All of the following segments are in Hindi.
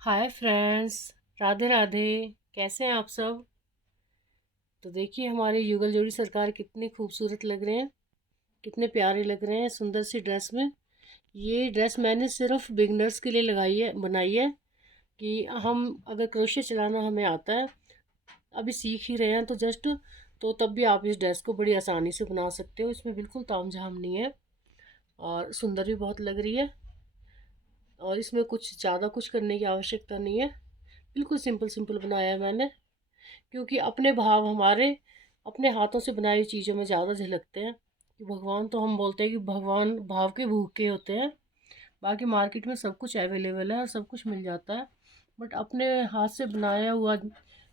Hi friends. राधे राधे। कैसे हैं आप सब? तो देखिए हमारे युगल जोड़ी सरकार कितने खूबसूरत लग रहे हैं, कितने प्यारे लग रहे हैं सुंदर सी ड्रेस में। ये ड्रेस मैंने सिर्फ बिगनर्स के लिए बनाई है कि हम अगर क्रोशिया चलाना हमें आता है, अभी सीख ही रहे हैं तो जस्ट, तो तब भी आप इस ड्रेस को बड़ी आसानी से बना सकते हो। इसमें बिल्कुल तामझाम नहीं है और सुंदर भी बहुत लग रही है। और इसमें कुछ ज़्यादा कुछ करने की आवश्यकता नहीं है, बिल्कुल सिंपल सिंपल बनाया है मैंने। क्योंकि अपने भाव हमारे अपने हाथों से बनाई हुई चीज़ों में ज़्यादा झलकते हैं। कि भगवान तो हम बोलते हैं कि भगवान भाव के भूखे होते हैं। बाकी मार्केट में सब कुछ अवेलेबल है और सब कुछ मिल जाता है, बट अपने हाथ से बनाया हुआ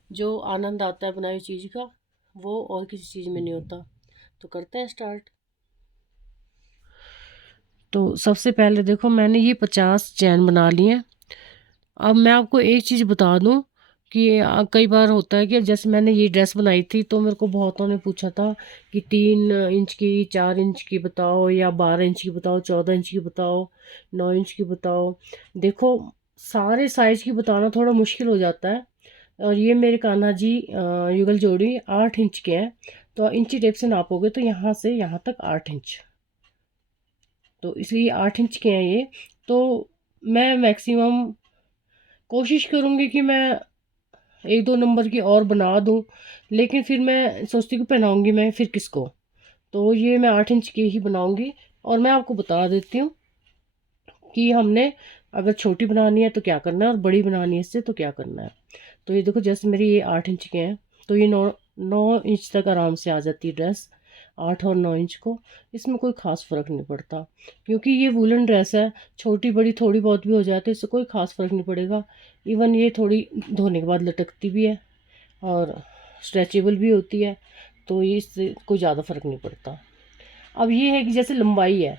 जो आनंद आता है बनाई हुई चीज़ का, वो और किसी चीज़ में नहीं होता। तो करते हैं स्टार्ट। तो सबसे पहले देखो मैंने ये 50 चैन बना लिए हैं। अब मैं आपको एक चीज़ बता दूं कि कई बार होता है कि जैसे मैंने ये ड्रेस बनाई थी तो मेरे को बहुतों ने पूछा था कि 3 इंच की, 4 इंच की बताओ, या 12 इंच की बताओ, 14 इंच की बताओ, 9 इंच की बताओ। देखो, सारे साइज की बताना थोड़ा मुश्किल हो जाता है। और ये मेरे कान्हा जी युगल जोड़ी 8 इंच के हैं। तो इंची टेप से नापोगे तो यहाँ से यहाँ तक 8 इंच, तो इसलिए 8 इंच के हैं ये। तो मैं मैक्सिमम कोशिश करूँगी कि मैं 1-2 नंबर की और बना दूँ, लेकिन फिर मैं सोचती हूँ कि पहनाऊँगी मैं फिर किसको। तो ये मैं 8 इंच की ही बनाऊँगी। और मैं आपको बता देती हूँ कि हमने अगर छोटी बनानी है तो क्या करना है और बड़ी बनानी है इससे तो क्या करना है। तो ये देखो, जैसे मेरी ये 8 इंच के हैं तो ये 9 इंच तक आराम से आ जाती है ड्रेस। 8 और 9 इंच को इसमें कोई ख़ास फ़र्क नहीं पड़ता, क्योंकि ये वूलन ड्रेस है। छोटी बड़ी थोड़ी बहुत भी हो जाती है, इससे कोई ख़ास फ़र्क नहीं पड़ेगा। इवन ये थोड़ी धोने के बाद लटकती भी है और स्ट्रेचेबल भी होती है, तो ये इससे कोई ज़्यादा फ़र्क नहीं पड़ता। अब ये है कि जैसे लंबाई है,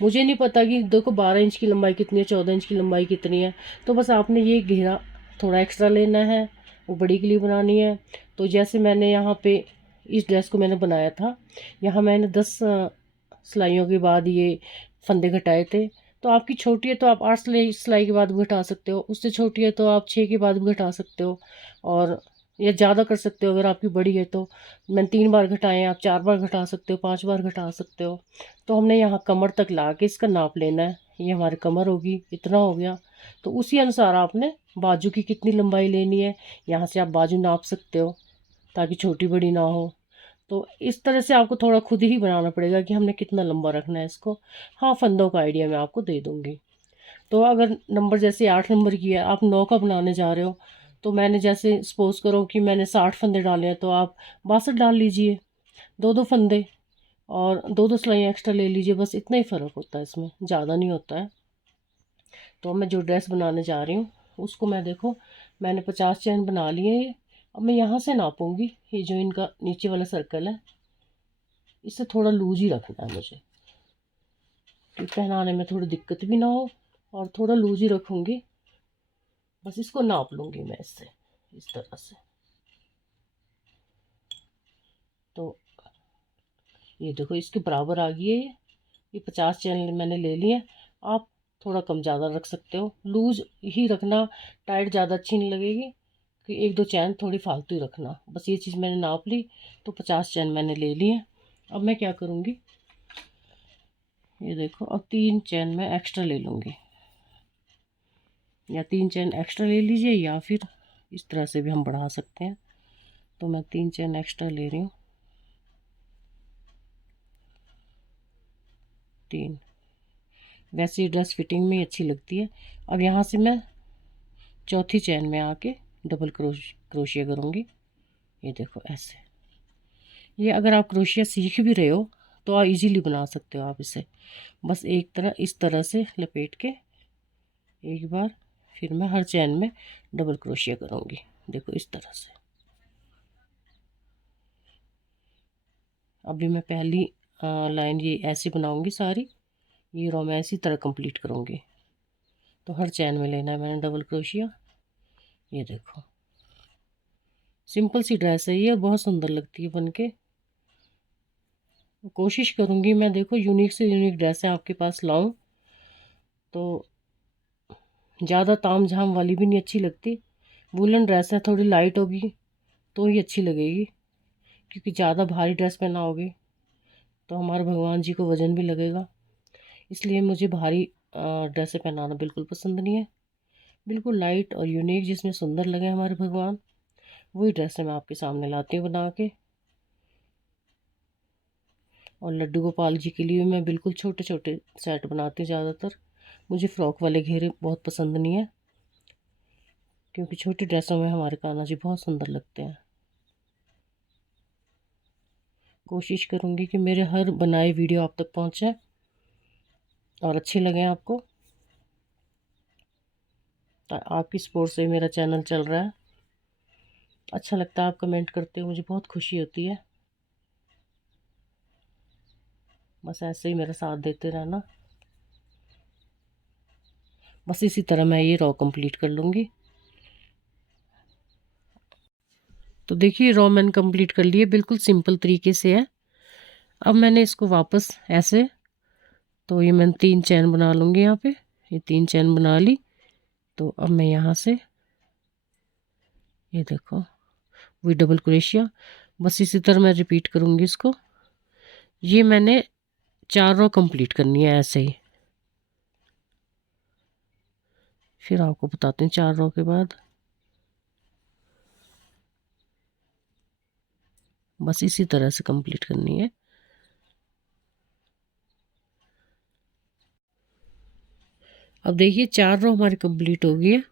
मुझे नहीं पता कि देखो 12 इंच की लंबाई कितनी है, 14 इंच की लंबाई कितनी है। तो बस आपने ये घेरा थोड़ा एक्स्ट्रा लेना है, वो बड़ी के लिए बनानी है। तो जैसे मैंने यहाँ पे इस ड्रेस को मैंने बनाया था, यहाँ मैंने 10 सिलाइयों के बाद ये फंदे घटाए थे। तो आपकी छोटी है तो आप 8 सिलाई के बाद भी घटा सकते हो, उससे छोटी है तो आप 6 के बाद भी घटा सकते हो। और या ज़्यादा कर सकते हो अगर आपकी बड़ी है तो। मैंने 3 बार घटाए, आप 4 बार घटा सकते हो, 5 बार घटा सकते हो। तो हमने यहाँ कमर तक ला के इसका नाप लेना है। ये हमारी कमर होगी, इतना हो गया। तो उसी अनुसार आपने बाजू की कितनी लंबाई लेनी है, यहाँ से आप बाजू नाप सकते हो ताकि छोटी बड़ी ना हो। तो इस तरह से आपको थोड़ा खुद ही बनाना पड़ेगा कि हमने कितना लंबा रखना है इसको। हाँ, फंदों का आइडिया मैं आपको दे दूँगी। तो अगर नंबर जैसे 8 नंबर की है, आप 9 का बनाने जा रहे हो, तो मैंने जैसे सपोज़ करो कि मैंने 60 फंदे डाले हैं तो आप 62 डाल लीजिए, 2-2 फंदे। और 2-2 सिलाइयाँ एक्स्ट्रा ले लीजिए, बस इतना ही फ़र्क होता है, इसमें ज़्यादा नहीं होता है। तो मैं जो ड्रेस बनाने जा रही हूँ उसको मैं देखो, मैंने 50 चैन बना लिए हैं ये। अब मैं यहाँ से नापूंगी, ये जो इनका नीचे वाला सर्कल है, इससे थोड़ा लूज ही रखना है मुझे कि पहनाने में थोड़ी दिक्कत भी ना हो। और थोड़ा लूज ही रखूँगी, बस इसको नाप लूँगी मैं इससे, इस तरह से। तो ये देखो इसके बराबर आ गई है ये 50 चैन मैंने ले लिए। आप थोड़ा कम ज़्यादा रख सकते हो, लूज ही रखना, टाइट ज़्यादा अच्छी नहीं लगेगी। कि 1-2 चैन थोड़ी फालतू ही रखना, बस ये चीज़ मैंने नाप ली। तो 50 चैन मैंने ले ली है। अब मैं क्या करूँगी, ये देखो, अब 3 चैन मैं एक्स्ट्रा ले लूँगी, या 3 चैन एक्स्ट्रा ले लीजिए, या फिर इस तरह से भी हम बढ़ा सकते हैं। तो मैं 3 चैन एक्स्ट्रा ले रही हूँ, 3। वैसे ये ड्रेस फिटिंग में अच्छी लगती है। अब यहाँ से मैं चौथी चैन में आके डबल क्रोशिया करूँगी। ये देखो ऐसे। ये अगर आप क्रोशिया सीख भी रहे हो तो आप इजीली बना सकते हो आप इसे। बस एक तरह इस तरह से लपेट के एक बार, फिर मैं हर चैन में डबल क्रोशिया करूँगी। देखो इस तरह से। अभी मैं पहली लाइन ये ऐसे बनाऊँगी सारी, ये रो मैं इसी तरह कंप्लीट करूँगी। तो हर चैन में लेना है मैंने डबल क्रोशिया। ये देखो, सिंपल सी ड्रेस है ये, बहुत सुंदर लगती है बन के। कोशिश करूँगी मैं, देखो यूनिक से यूनिक ड्रेसें आपके पास लाऊं। तो ज़्यादा ताम झाम वाली भी नहीं अच्छी लगती। वूलन ड्रेस है, थोड़ी लाइट होगी तो ही अच्छी लगेगी, क्योंकि ज़्यादा भारी ड्रेस पहनाओगे तो हमारे भगवान जी को वज़न भी लगेगा। इसलिए मुझे भारी ड्रेसें पहनाना बिल्कुल पसंद नहीं है। बिल्कुल लाइट और यूनिक, जिसमें सुंदर लगे हमारे भगवान, वही ड्रेसें मैं आपके सामने लाती हूँ बना के। और लड्डू गोपाल जी के लिए मैं बिल्कुल छोटे छोटे सेट बनाती हूँ ज़्यादातर। मुझे फ़्रॉक वाले घेरे बहुत पसंद नहीं है, क्योंकि छोटी ड्रेसों में हमारे कान्हा जी बहुत सुंदर लगते हैं। कोशिश करूँगी कि मेरे हर बनाए वीडियो आप तक पहुँचे और अच्छे लगें आपको। आपकी सपोर्ट से मेरा चैनल चल रहा है। अच्छा लगता है आप कमेंट करते हो, मुझे बहुत खुशी होती है। बस ऐसे ही मेरा साथ देते रहना। बस इसी तरह मैं ये रॉ कंप्लीट कर लूँगी। तो देखिए रॉ मैंने कंप्लीट कर लिए, बिल्कुल सिंपल तरीके से है। अब मैंने इसको वापस ऐसे, तो ये मैंने 3 चैन बना लूँगी यहाँ पे। ये 3 चैन बना ली। तो अब मैं यहाँ से, ये देखो वही डबल क्रोशिया, बस इसी तरह मैं रिपीट करूँगी इसको। ये मैंने 4 रो कंप्लीट करनी है ऐसे ही। फिर आपको बताते हैं 4 रो के बाद। बस इसी तरह से कंप्लीट करनी है। अब देखिए 4 रो हमारी कंप्लीट हो गई है।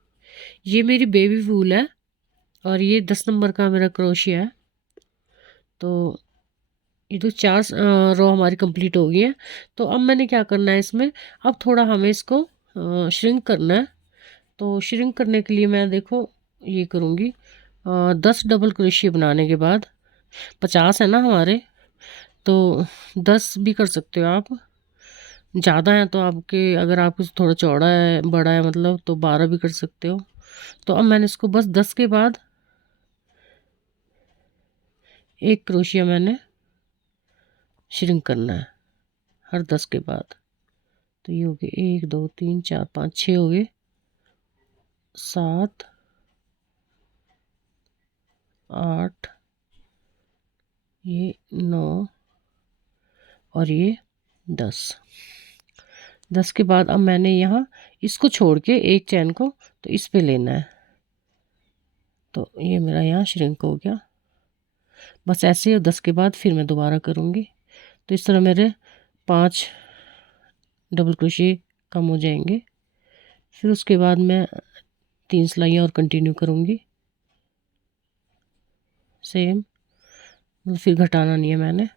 ये मेरी बेबी वूल है और ये 10 नंबर का मेरा क्रोशिया है। तो ये तो 4 रो हमारी कंप्लीट हो गई है। तो अब मैंने क्या करना है इसमें, अब थोड़ा हमें इसको श्रिंक करना है। तो श्रिंक करने के लिए मैं देखो ये करूँगी, 10 डबल क्रोशिया बनाने के बाद, 50 है ना हमारे, तो 10 भी कर सकते हो आप। ज़्यादा है तो आपके, अगर आपको थोड़ा चौड़ा है, बड़ा है मतलब, तो 12 भी कर सकते हो। तो अब मैंने इसको बस 10 के बाद एक क्रोशिया मैंने श्रिंक करना है हर 10 के बाद। तो ये हो गए 1 2 3 4 5 6 हो गए, 7 8, ये 9 और ये 10। 10 के बाद अब मैंने यहाँ इसको छोड़ के एक चैन को तो इस पे लेना है। तो ये मेरा यहाँ श्रिंक हो गया। बस ऐसे ही 10 के बाद फिर मैं दोबारा करूँगी। तो इस तरह मेरे 5 डबल क्रोशिया कम हो जाएंगे। फिर उसके बाद मैं 3 सिलाइयाँ और कंटिन्यू करूँगी सेम, फिर घटाना नहीं है मैंने।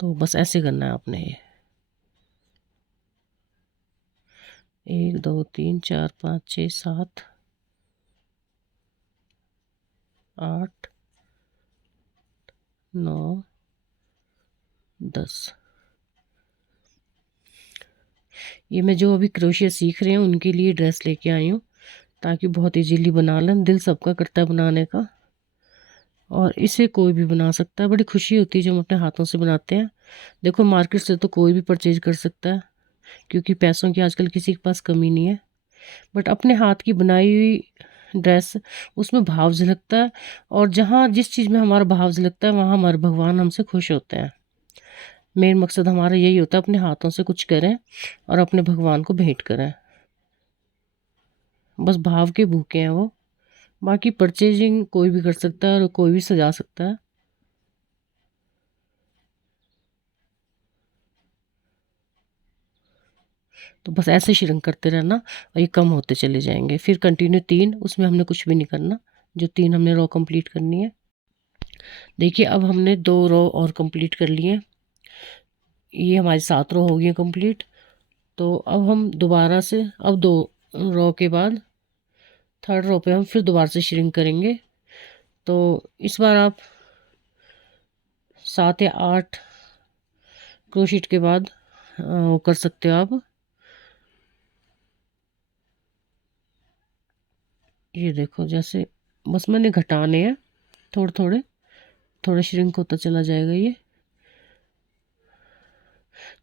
तो बस ऐसे करना है आपने। ये 1 2 3 4 5 6 7 8 9 10। ये मैं जो अभी क्रोशिया सीख रहे हैं उनके लिए ड्रेस लेके आई हूँ, ताकि बहुत इजीली बना लें। दिल सबका करता है बनाने का, और इसे कोई भी बना सकता है। बड़ी खुशी होती है जब हम अपने हाथों से बनाते हैं। देखो मार्केट से तो कोई भी परचेज कर सकता है, क्योंकि पैसों की आजकल किसी के पास कमी नहीं है। बट अपने हाथ की बनाई हुई ड्रेस, उसमें भाव झलकता है। और जहाँ जिस चीज़ में हमारा भाव झलकता है, वहाँ हमारे भगवान हमसे खुश होते हैं। मेन मकसद हमारा यही होता है, अपने हाथों से कुछ करें और अपने भगवान को भेंट करें। बस भाव के भूखे हैं वो। बाकी परचेजिंग कोई भी कर सकता है और कोई भी सजा सकता है। तो बस ऐसे श्रिंक करते रहना और ये कम होते चले जाएंगे। फिर कंटिन्यू 3, उसमें हमने कुछ भी नहीं करना, जो 3 हमने रो कंप्लीट करनी है। देखिए अब हमने 2 रो और कंप्लीट कर लिए। ये हमारी 7 रो हो गई है कंप्लीट। तो अब हम दोबारा से, अब 2 रो के बाद थर्ड रो पे हम फिर दोबारा से श्रिंक करेंगे। तो इस बार आप 7 या 8 क्रोशिट के बाद वो कर सकते हो आप। ये देखो जैसे बस मैंने घटाने हैं, थोड़े थोड़े थोड़े श्रिंक होता चला जाएगा ये।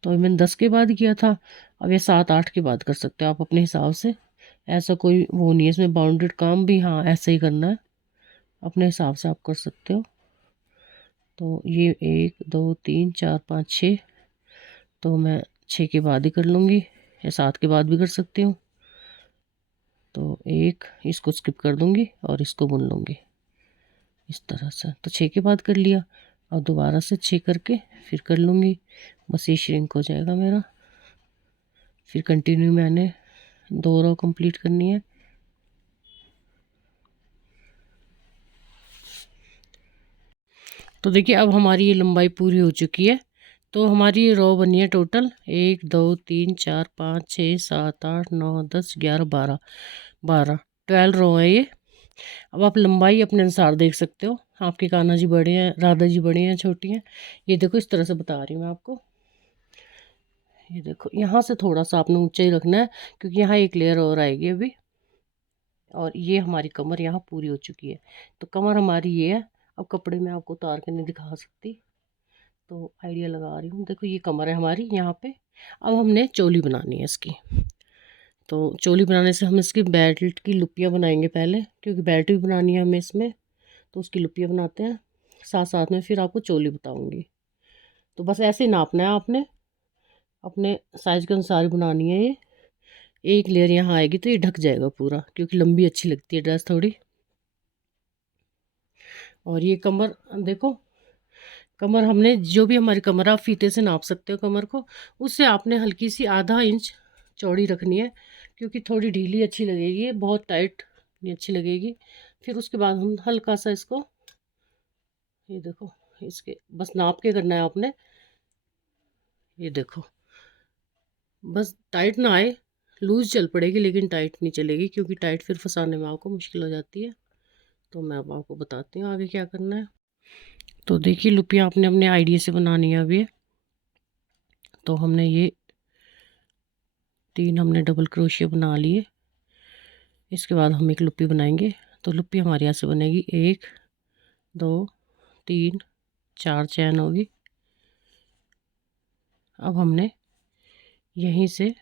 तो मैंने 10 के बाद किया था, अब ये 7-8 के बाद कर सकते हो आप अपने हिसाब से, ऐसा कोई वो नहीं है इसमें बाउंडेड काम भी, हाँ ऐसे ही करना है, अपने हिसाब से आप कर सकते हो। तो ये 1 2 3 4 5 6, तो मैं 6 के बाद ही कर लूँगी, या 7 के बाद भी कर सकती हूँ। तो एक इसको स्किप कर दूँगी और इसको बुन लूँगी इस तरह से। तो 6 के बाद कर लिया, और दोबारा से 6 करके फिर कर लूँगी, बस ये श्रिंक हो जाएगा मेरा। फिर कंटिन्यू मैंने 2 रो कंप्लीट करनी है। तो देखिए अब हमारी ये लंबाई पूरी हो चुकी है। तो हमारी ये रो बनी है टोटल 1 2 3 4 5 6 7 8 9 10 11 12 12 12 रो है ये। अब आप लंबाई अपने अनुसार देख सकते हो, आपके कान्हा जी बड़े हैं, राधा जी बड़ी हैं, छोटी हैं। ये देखो इस तरह से बता रही हूँ मैं आपको। ये देखो यहाँ से थोड़ा सा आपने ऊंचा ही रखना है, क्योंकि यहाँ एक लेयर और आएगी अभी। और ये हमारी कमर यहाँ पूरी हो चुकी है। तो कमर हमारी ये है। अब कपड़े में आपको उतार के नहीं दिखा सकती, तो आइडिया लगा रही हूँ। देखो ये कमर है हमारी यहाँ पे। अब हमने चोली बनानी है इसकी। तो चोली बनाने से हम इसकी बेल्ट की लुपियाँ बनाएंगे पहले, क्योंकि बेल्ट भी बनानी है हमें इसमें, तो उसकी लुपियाँ बनाते हैं। साथ साथ में फिर आपको चोली बताऊँगी। तो बस ऐसे ही नापना है आपने, अपने साइज़ के अनुसार ही बनानी है ये। एक लेयर यहाँ आएगी तो ये ढक जाएगा पूरा, क्योंकि लंबी अच्छी लगती है ड्रेस थोड़ी। और ये कमर देखो, कमर हमने जो भी हमारी कमर, आप फीते से नाप सकते हो कमर को, उससे आपने हल्की सी आधा इंच चौड़ी रखनी है, क्योंकि थोड़ी ढीली अच्छी लगेगी, बहुत टाइट नहीं अच्छी लगेगी। फिर उसके बाद हम हल्का सा इसको, ये देखो इसके बस नाप के करना है आपने। ये देखो बस टाइट ना आए, लूज चल पड़ेगी लेकिन टाइट नहीं चलेगी, क्योंकि टाइट फिर फंसाने में आपको मुश्किल हो जाती है। तो मैं अब आपको बताती हूँ आगे क्या करना है। तो देखिए लुपियाँ आपने अपने आइडिया से बनानी है अभी। तो हमने ये 3 हमने डबल क्रोशिया बना लिए। इसके बाद हम एक लुपी बनाएंगे। तो लुपी हमारे यहाँ से बनेगी 1 2 3 4 चैन होगी। अब हमने यहीं से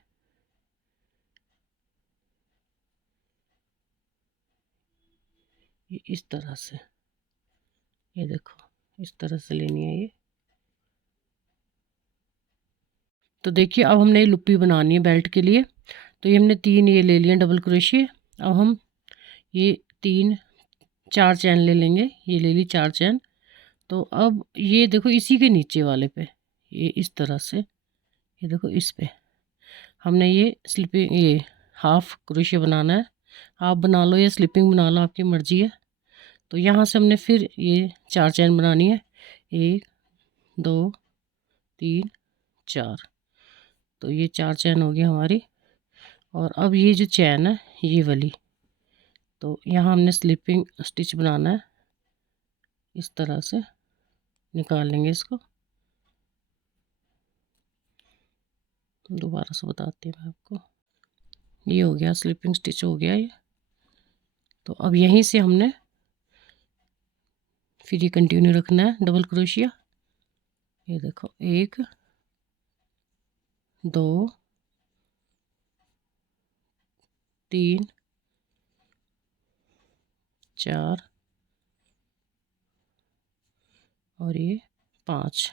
ये इस तरह से, ये देखो इस तरह से लेनी है ये। तो देखिए अब हमने लुपी बनानी है बेल्ट के लिए। तो ये हमने 3 ये ले लिए डबल क्रोशिया। अब हम ये 3 4 चैन ले लेंगे, ये ले ली 4 चैन। तो अब ये देखो इसी के नीचे वाले पे, ये इस तरह से, ये देखो इस पे हमने ये स्लिपिंग, ये हाफ क्रोशिया बनाना है। आप बना लो या स्लिपिंग बना लो, आपकी मर्ज़ी है। तो यहाँ से हमने फिर ये 4 चैन बनानी है, 1 2 3 4। तो ये 4 चैन होगी हमारी। और अब ये जो चैन है ये वाली, तो यहाँ हमने स्लिपिंग स्टिच बनाना है, इस तरह से निकाल लेंगे इसको। दोबारा से बताती हूँ मैं आपको। ये हो गया स्लिपिंग स्टिच हो गया ये। तो अब यहीं से हमने फिर ये कंटिन्यू रखना है डबल क्रोशिया। ये देखो 1 2 3 4 और ये 5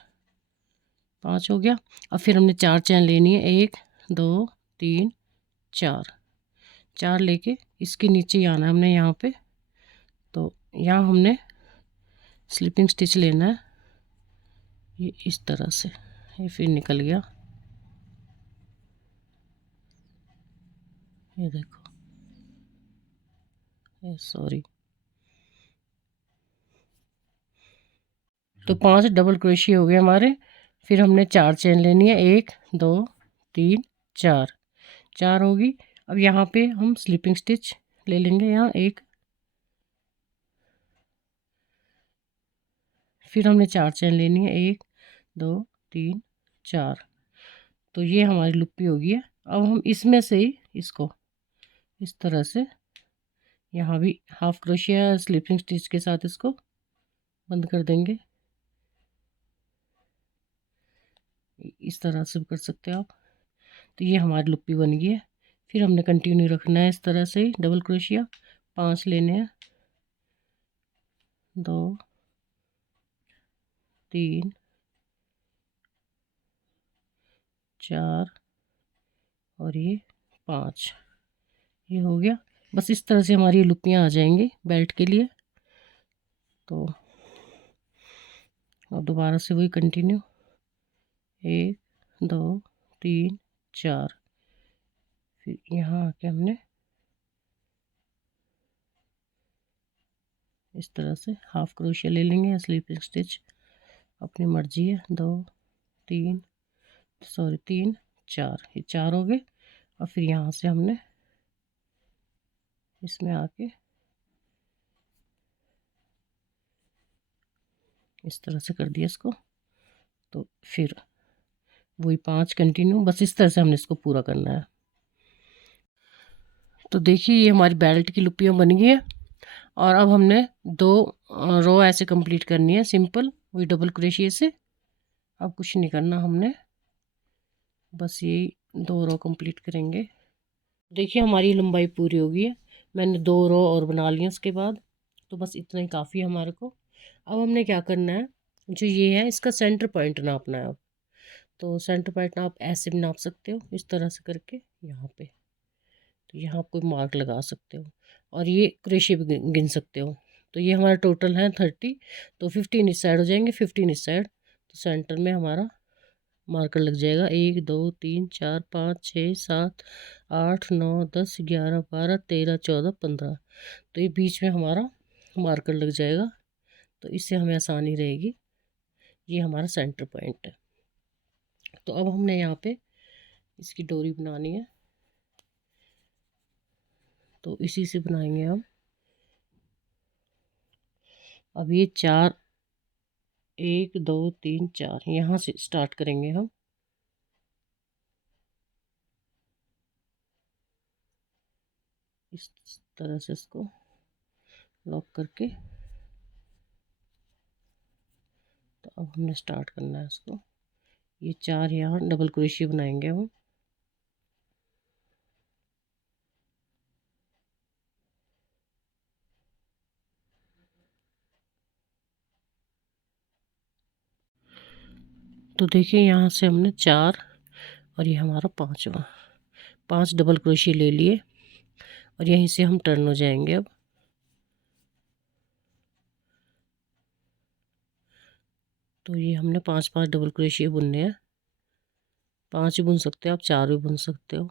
5 हो गया। अब फिर हमने 4 चैन लेनी है, 1 2 3 4 4 लेके इसके नीचे ही आना है हमने यहाँ पे। तो यहाँ हमने स्लिपिंग स्टिच लेना है, ये इस तरह से। ये फिर निकल गया, ये देखो, ये सॉरी। तो 5 डबल क्रोशिया हो गए हमारे। फिर हमने 4 चैन लेनी है, 1 2 3 4 4 होगी। अब यहाँ पे हम स्लिपिंग स्टिच ले लेंगे, यहाँ एक। फिर हमने 4 चैन लेनी है, 1 2 3 4। तो ये हमारी लुप्पी होगी है। अब हम इसमें से ही इसको इस तरह से, यहाँ भी हाफ क्रोशिया स्लिपिंग स्टिच के साथ इसको बंद कर देंगे, इस तरह से भी कर सकते हो आप। तो ये हमारी लुप्पी बन गई है। फिर हमने कंटिन्यू रखना है इस तरह से ही, डबल क्रोशिया 5 लेने हैं, 2 3 4 और ये 5, ये हो गया। बस इस तरह से हमारी लुप्पियाँ आ जाएंगी बेल्ट के लिए। तो और दोबारा से वही कंटिन्यू, 1 2 3 4। फिर यहाँ आके हमने इस तरह से हाफ क्रोशिया ले लेंगे या स्लीपिंग स्टिच, अपनी मर्जी है। 2 3 3 4, ये 4 हो गए। और फिर यहाँ से हमने इसमें आके इस तरह से कर दिया इसको। तो फिर वही 5 कंटिन्यू, बस इस तरह से हमने इसको पूरा करना है। तो देखिए ये हमारी बेल्ट की लुप्पियाँ बन गई है। और अब हमने 2 रो ऐसे कंप्लीट करनी है सिंपल, वही डबल क्रोशिया से। अब कुछ नहीं करना हमने, बस ये 2 रो कंप्लीट करेंगे। देखिए हमारी लंबाई पूरी हो गई है, मैंने 2 रो और बना ली उसके बाद। तो बस इतना ही काफ़ी है हमारे को। अब हमने क्या करना है, जो ये है इसका सेंटर पॉइंट नापना है। अब तो सेंटर पॉइंट आप ऐसे भी नाप सकते हो, इस तरह से करके यहाँ पे। तो यहाँ आप कोई मार्क लगा सकते हो और ये क्रोशिया भी गिन सकते हो। तो ये हमारा टोटल है 30। तो 15 इस साइड हो जाएंगे, 15 इस साइड। तो सेंटर में हमारा मार्कर लग जाएगा। 1 2 3 4 5 6 7 8 9 10 11 12 13 14 15। तो ये बीच में हमारा मार्कर लग जाएगा, तो इससे हमें आसानी रहेगी। ये हमारा सेंटर पॉइंट है। तो अब हमने यहाँ पे इसकी डोरी बनानी है, तो इसी से बनाएंगे हम। अब ये 4 1 2 3 4 यहाँ से स्टार्ट करेंगे हम। इस तरह से इसको लॉक करके, तो अब हमने स्टार्ट करना है इसको। ये 4 यहाँ डबल क्रोशिया बनाएंगे हम। तो देखिए यहाँ से हमने 4 और ये हमारा 5वां, 5 डबल क्रोशिया ले लिए और यहीं से हम टर्न हो जाएंगे। अब तो ये हमने 5 डबल क्रोशिया बुनने हैं। 5 भी बुन सकते हो आप, 4 भी बुन सकते हो।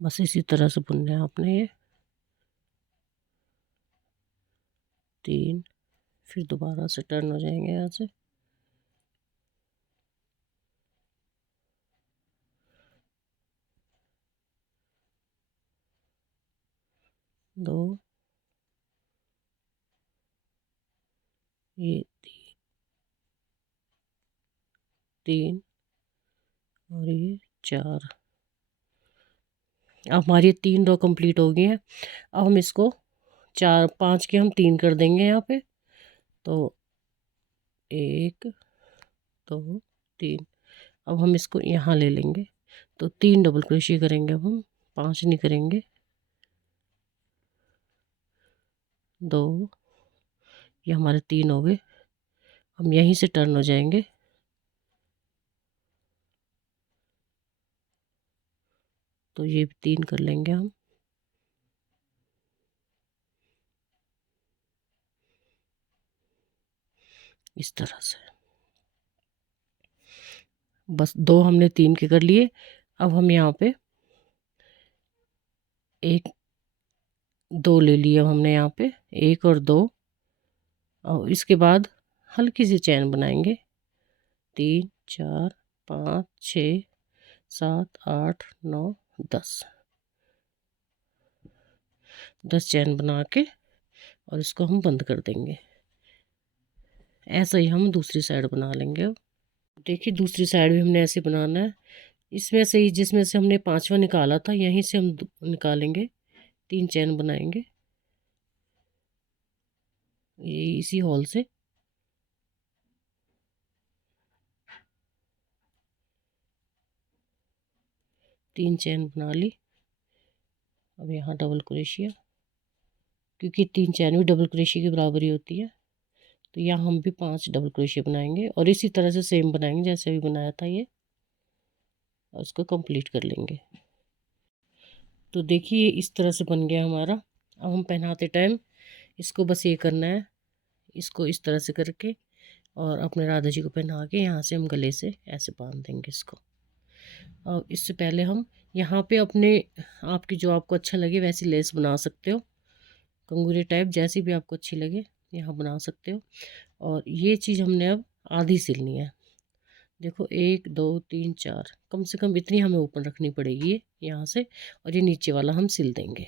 बस इसी तरह से बुनना है आपने ये 3। फिर दोबारा से टर्न हो जाएंगे यहाँ से। 2, ये 3 और ये 4। अब हमारी 3 रो कंप्लीट हो गई हैं। अब हम इसको 4 5 के हम 3 कर देंगे यहाँ पे। तो 1 2 3। अब हम इसको यहाँ ले लेंगे, तो 3 डबल क्रोशिया करेंगे। अब हम 5 नहीं करेंगे। 2, ये हमारे 3 हो गए। हम यहीं से टर्न हो जाएंगे। तो ये 3 कर लेंगे हम। इस तरह से बस 2 हमने 3 के कर लिए। अब हम यहाँ पे 1 2 ले लिए। अब हमने यहाँ पे 1 और 2, और इसके बाद हल्की सी चैन बनाएंगे। 3 4 5 6 7 8 9 10 10 चैन बना के और इसको हम बंद कर देंगे। ऐसा ही हम दूसरी साइड बना लेंगे। अब देखिए दूसरी साइड भी हमने ऐसे बनाना है। इसमें से ही जिसमें से हमने 5वां निकाला था, यहीं से हम निकालेंगे। 3 चैन बनाएंगे ये इसी होल से। तीन चैन बना ली। अब यहाँ डबल क्रोशिया, क्योंकि तीन चैन भी डबल क्रोशिया की बराबरी होती है, तो यहाँ हम भी 5 डबल क्रोशिया बनाएंगे और इसी तरह से सेम बनाएंगे जैसे अभी बनाया था ये, और इसको कंप्लीट कर लेंगे। तो देखिए इस तरह से बन गया हमारा। अब हम पहनाते टाइम इसको बस ये करना है, इसको इस तरह से करके और अपने राधा जी को पहना के यहाँ से हम गले से ऐसे बांध देंगे इसको। और इससे पहले हम यहाँ पे अपने आपकी जो आपको अच्छा लगे वैसी लेस बना सकते हो, कंगूरे टाइप जैसी भी आपको अच्छी लगे यहाँ बना सकते हो। और ये चीज़ हमने अब आधी सिलनी है। देखो 1 2 3 4, कम से कम इतनी हमें ऊपर रखनी पड़ेगी ये यहाँ से, और ये नीचे वाला हम सिल देंगे।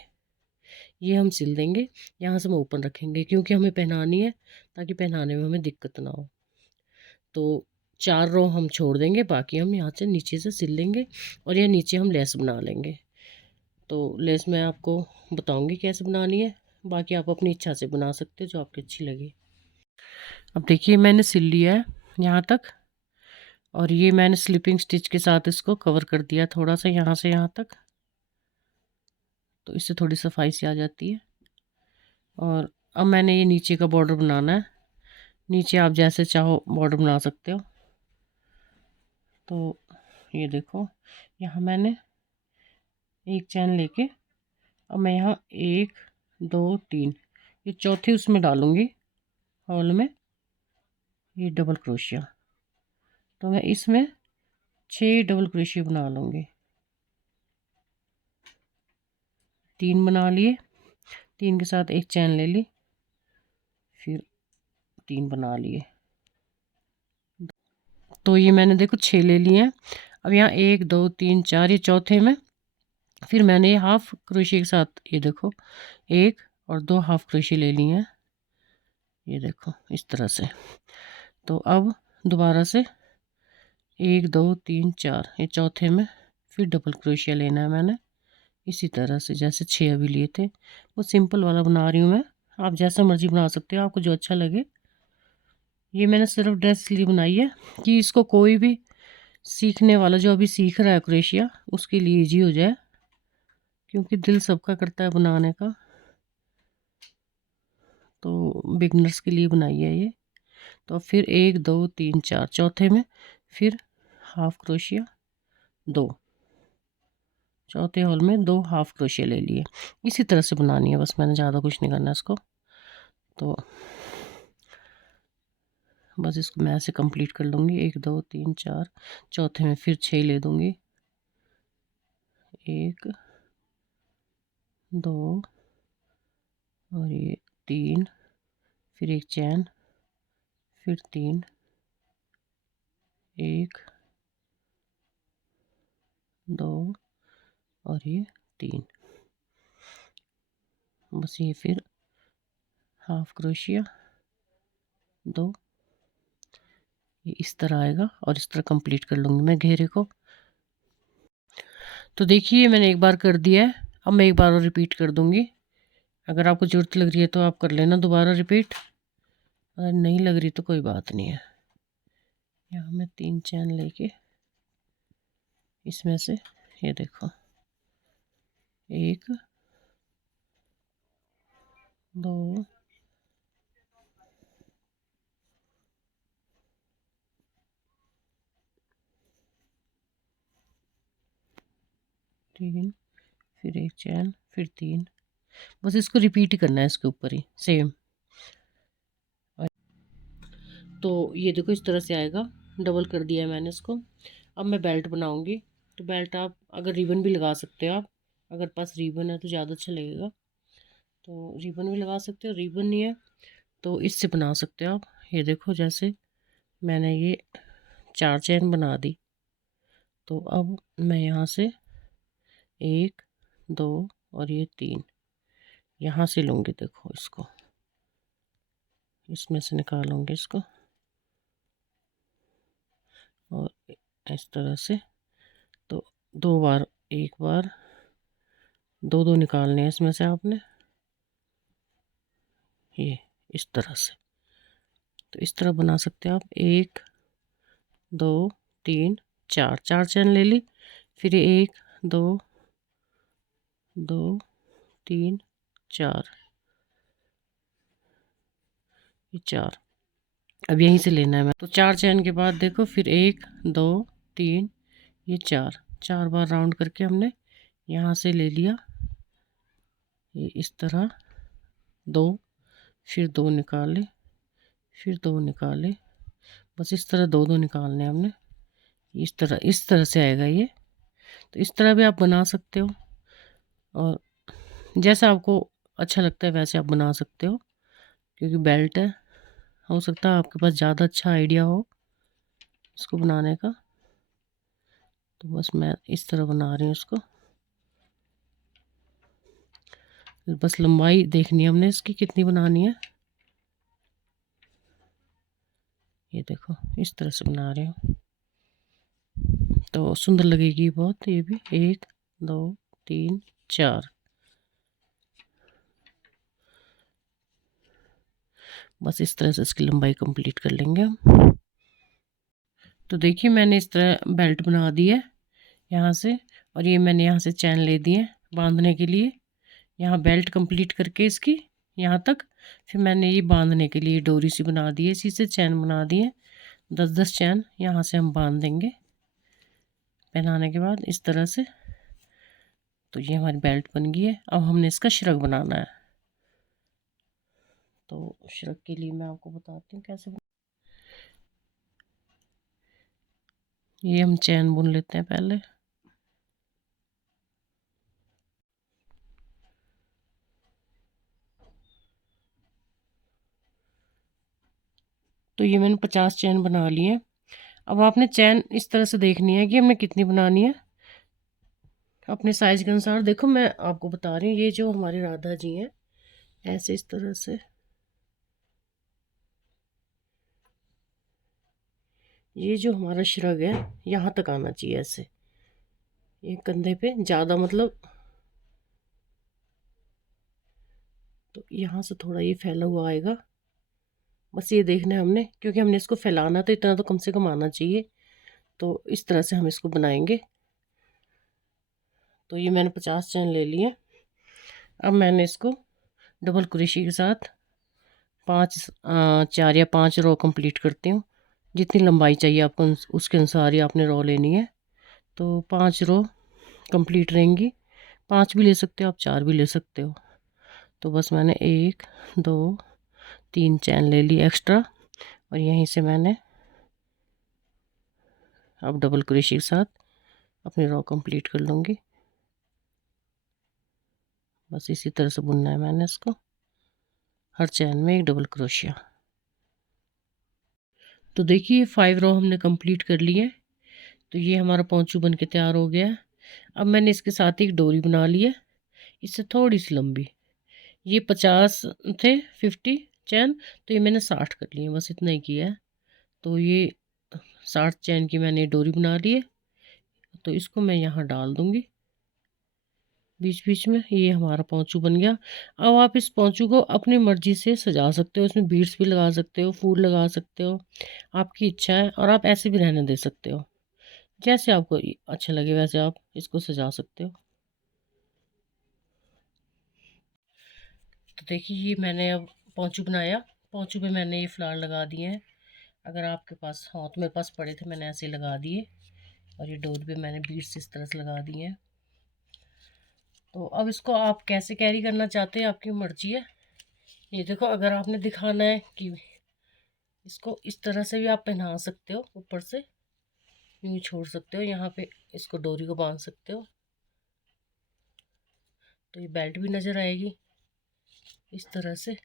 ये हम सिल देंगे, यहाँ से हम ओपन रखेंगे क्योंकि हमें पहनानी है, ताकि पहनाने में हमें दिक्कत ना हो। तो 4 रो हम छोड़ देंगे, बाकी हम यहाँ से नीचे से सिल लेंगे और यह नीचे हम लेस बना लेंगे। तो लेस मैं आपको बताऊंगी कैसे बनानी है, बाकी आप अपनी इच्छा से बना सकते हो जो आपकी अच्छी लगे। अब देखिए मैंने सिल लिया है यहाँ तक, और ये मैंने स्लिपिंग स्टिच के साथ इसको कवर कर दिया थोड़ा सा यहाँ से यहाँ तक, तो इससे थोड़ी सफाई सी आ जाती है। और अब मैंने ये नीचे का बॉर्डर बनाना है। नीचे आप जैसे चाहो बॉर्डर बना सकते हो। तो ये देखो यहाँ मैंने एक चैन लेके, अब मैं यहाँ 1 2 3, ये चौथी उसमें डालूंगी हॉल में, ये डबल क्रोशिया। तो मैं इसमें 6 डबल क्रोशिया बना लूँगी। 3 बना लिए, 3 के साथ एक चैन ले ली, फिर 3 बना लिए। तो ये मैंने देखो 6 ले लिए हैं। अब यहाँ 1 2 3 4, ये चौथे में फिर मैंने ये हाफ क्रोशिया के साथ ये देखो 1 और 2 हाफ क्रोशिया ले लिए हैं, ये देखो इस तरह से। तो अब दोबारा से 1 2 3 4, ये चौथे में फिर डबल क्रोशिया लेना है मैंने, इसी तरह से जैसे 6 अभी लिए थे। वो सिंपल वाला बना रही हूँ मैं, आप जैसा मर्जी बना सकते हो, आपको जो अच्छा लगे। ये मैंने सिर्फ ड्रेस के लिए बनाई है कि इसको कोई भी सीखने वाला जो अभी सीख रहा है क्रोशिया उसके लिए ईजी हो जाए, क्योंकि दिल सबका करता है बनाने का, तो बिगनर्स के लिए बनाई है ये। तो फिर 1 2 3 4, चौथे में फिर हाफ क्रोशिया 2, चौथे होल में 2 हाफ क्रोशिया ले लिए। इसी तरह से बनानी है बस, मैंने ज़्यादा कुछ नहीं करना इसको। तो बस इसको मैं ऐसे कंप्लीट कर लूँगी। 1 2 3 4, चौथे में फिर 6 ले दूँगी, 1 2 और ये 3, फिर एक चैन, फिर 3, 1 2 और ये 3, बस ये फिर हाफ क्रोशिया 2, ये इस तरह आएगा और इस तरह कंप्लीट कर लूँगी मैं घेरे को। तो देखिए मैंने एक बार कर दिया है, अब मैं एक बार और रिपीट कर दूँगी। अगर आपको ज़रूरत लग रही है तो आप कर लेना दोबारा रिपीट, अगर नहीं लग रही तो कोई बात नहीं है। यहाँ मैं 3 चैन लेके इसमें से ये देखो 1 2 3, फिर एक चैन, फिर 3, बस इसको रिपीट ही करना है इसके ऊपर ही सेम। तो ये देखो इस तरह से आएगा, डबल कर दिया है मैंने इसको। अब मैं बेल्ट बनाऊंगी। तो बेल्ट आप अगर रिबन भी लगा सकते हो, आप अगर पास रिबन है तो ज़्यादा अच्छा लगेगा, तो रिबन भी लगा सकते हो। रिबन नहीं है तो इससे बना सकते हो आप। ये देखो जैसे मैंने ये 4 चैन बना दी, तो अब मैं यहाँ से 1 2 और ये 3 यहाँ से लूँगी। देखो इसको इसमें से निकालूँगी इसको, और इस तरह से। तो 2 बार, एक बार, 2 2 निकालने हैं इसमें से आपने, ये इस तरह से। तो इस तरह बना सकते हैं आप। 1 2 3 4, 4 चैन ले ली। फिर 1 2 2 3 4, ये 4 अब यहीं से लेना है मैं। तो 4 चैन के बाद देखो फिर 1 2 3, ये 4, 4 बार राउंड करके हमने यहाँ से ले लिया, ये इस तरह 2, फिर 2 निकाले, फिर 2 निकाले, बस इस तरह 2 2 निकालने हमने। इस तरह से आएगा ये। तो इस तरह भी आप बना सकते हो, और जैसा आपको अच्छा लगता है वैसे आप बना सकते हो, क्योंकि बेल्ट है। हो सकता है आपके पास ज़्यादा अच्छा आइडिया हो इसको बनाने का। तो बस मैं इस तरह बना रही हूँ इसको। बस लंबाई देखनी है हमने इसकी कितनी बनानी है। ये देखो इस तरह से बना रही हूँ, तो सुंदर लगेगी बहुत। ये भी 1 2 3 4, बस इस तरह से इसकी लंबाई कंप्लीट कर लेंगे हम। तो देखिए मैंने इस तरह बेल्ट बना दी है यहाँ से, और ये मैंने यहाँ से चैन ले दी है बांधने के लिए। यहाँ बेल्ट कंप्लीट करके इसकी यहाँ तक, फिर मैंने ये बांधने के लिए डोरी सी बना दी है, इसी से चैन बना दी है। 10-10 चैन यहाँ से हम बांध देंगे पहनाने के बाद इस तरह से। तो ये हमारी बेल्ट बन गई है। अब हमने इसका श्रग बनाना है। तो श्रग के लिए मैं आपको बताती हूँ कैसे ये हम चैन बुन लेते हैं पहले। तो ये मैंने 50 चैन बना ली है। अब आपने चैन इस तरह से देखनी है कि हमें कितनी बनानी है अपने साइज़ के अनुसार। देखो मैं आपको बता रही हूँ, ये जो हमारे राधा जी हैं ऐसे इस तरह से, ये जो हमारा श्रग है यहाँ तक आना चाहिए ऐसे, ये कंधे पे ज़्यादा मतलब, तो यहाँ से थोड़ा ये फैला हुआ आएगा। बस ये देखना है हमने, क्योंकि हमने इसको फैलाना तो इतना तो कम से कम आना चाहिए। तो इस तरह से हम इसको बनाएंगे। तो ये मैंने 50 चैन ले लिए। अब मैंने इसको डबल क्रोशे के साथ 4 या 5 रो कंप्लीट करती हूँ। जितनी लंबाई चाहिए आपको उसके अनुसार ही आपने रो लेनी है। तो 5 रो कंप्लीट रहेंगी। 5 भी ले सकते हो आप, 4 भी ले सकते हो। तो बस मैंने 1 2 3 चैन ले ली एक्स्ट्रा, और यहीं से मैंने अब डबल क्रोशे के साथ अपनी रो कंप्लीट कर लूँगी। बस इसी तरह से बुनना है मैंने इसको, हर चैन में एक डबल क्रोशिया। तो देखिए 5 रो हमने कंप्लीट कर ली है। तो ये हमारा पोंचू बन के तैयार हो गया है। अब मैंने इसके साथ एक डोरी बना ली है, इससे थोड़ी सी लंबी। ये 50 थे 50 चैन, तो ये मैंने 60 कर लिए, बस इतना ही किया है। तो ये 60 चैन की मैंने डोरी बना ली है। तो इसको मैं यहाँ डाल दूँगी बीच बीच में। ये हमारा पोंचू बन गया। अब आप इस पोंचू को अपनी मर्ज़ी से सजा सकते हो, इसमें बीड्स भी लगा सकते हो, फूल लगा सकते हो, आपकी इच्छा है। और आप ऐसे भी रहने दे सकते हो, जैसे आपको अच्छा लगे वैसे आप इसको सजा सकते हो। तो देखिए ये मैंने अब पोंचू बनाया। पोंचू पे मैंने ये फ्लावर लगा दिए हैं। अगर आपके पास हो तो, मेरे पास पड़े थे मैंने ऐसे लगा दिए। और ये डोर पे मैंने बीड्स इस तरह से लगा दिए हैं। तो अब इसको आप कैसे कैरी करना चाहते हैं आपकी मर्जी है। ये देखो, अगर आपने दिखाना है कि इसको इस तरह से भी आप पहना सकते हो, ऊपर से यूँ छोड़ सकते हो, यहाँ पे इसको डोरी को बांध सकते हो। तो ये बेल्ट भी नज़र आएगी इस तरह से।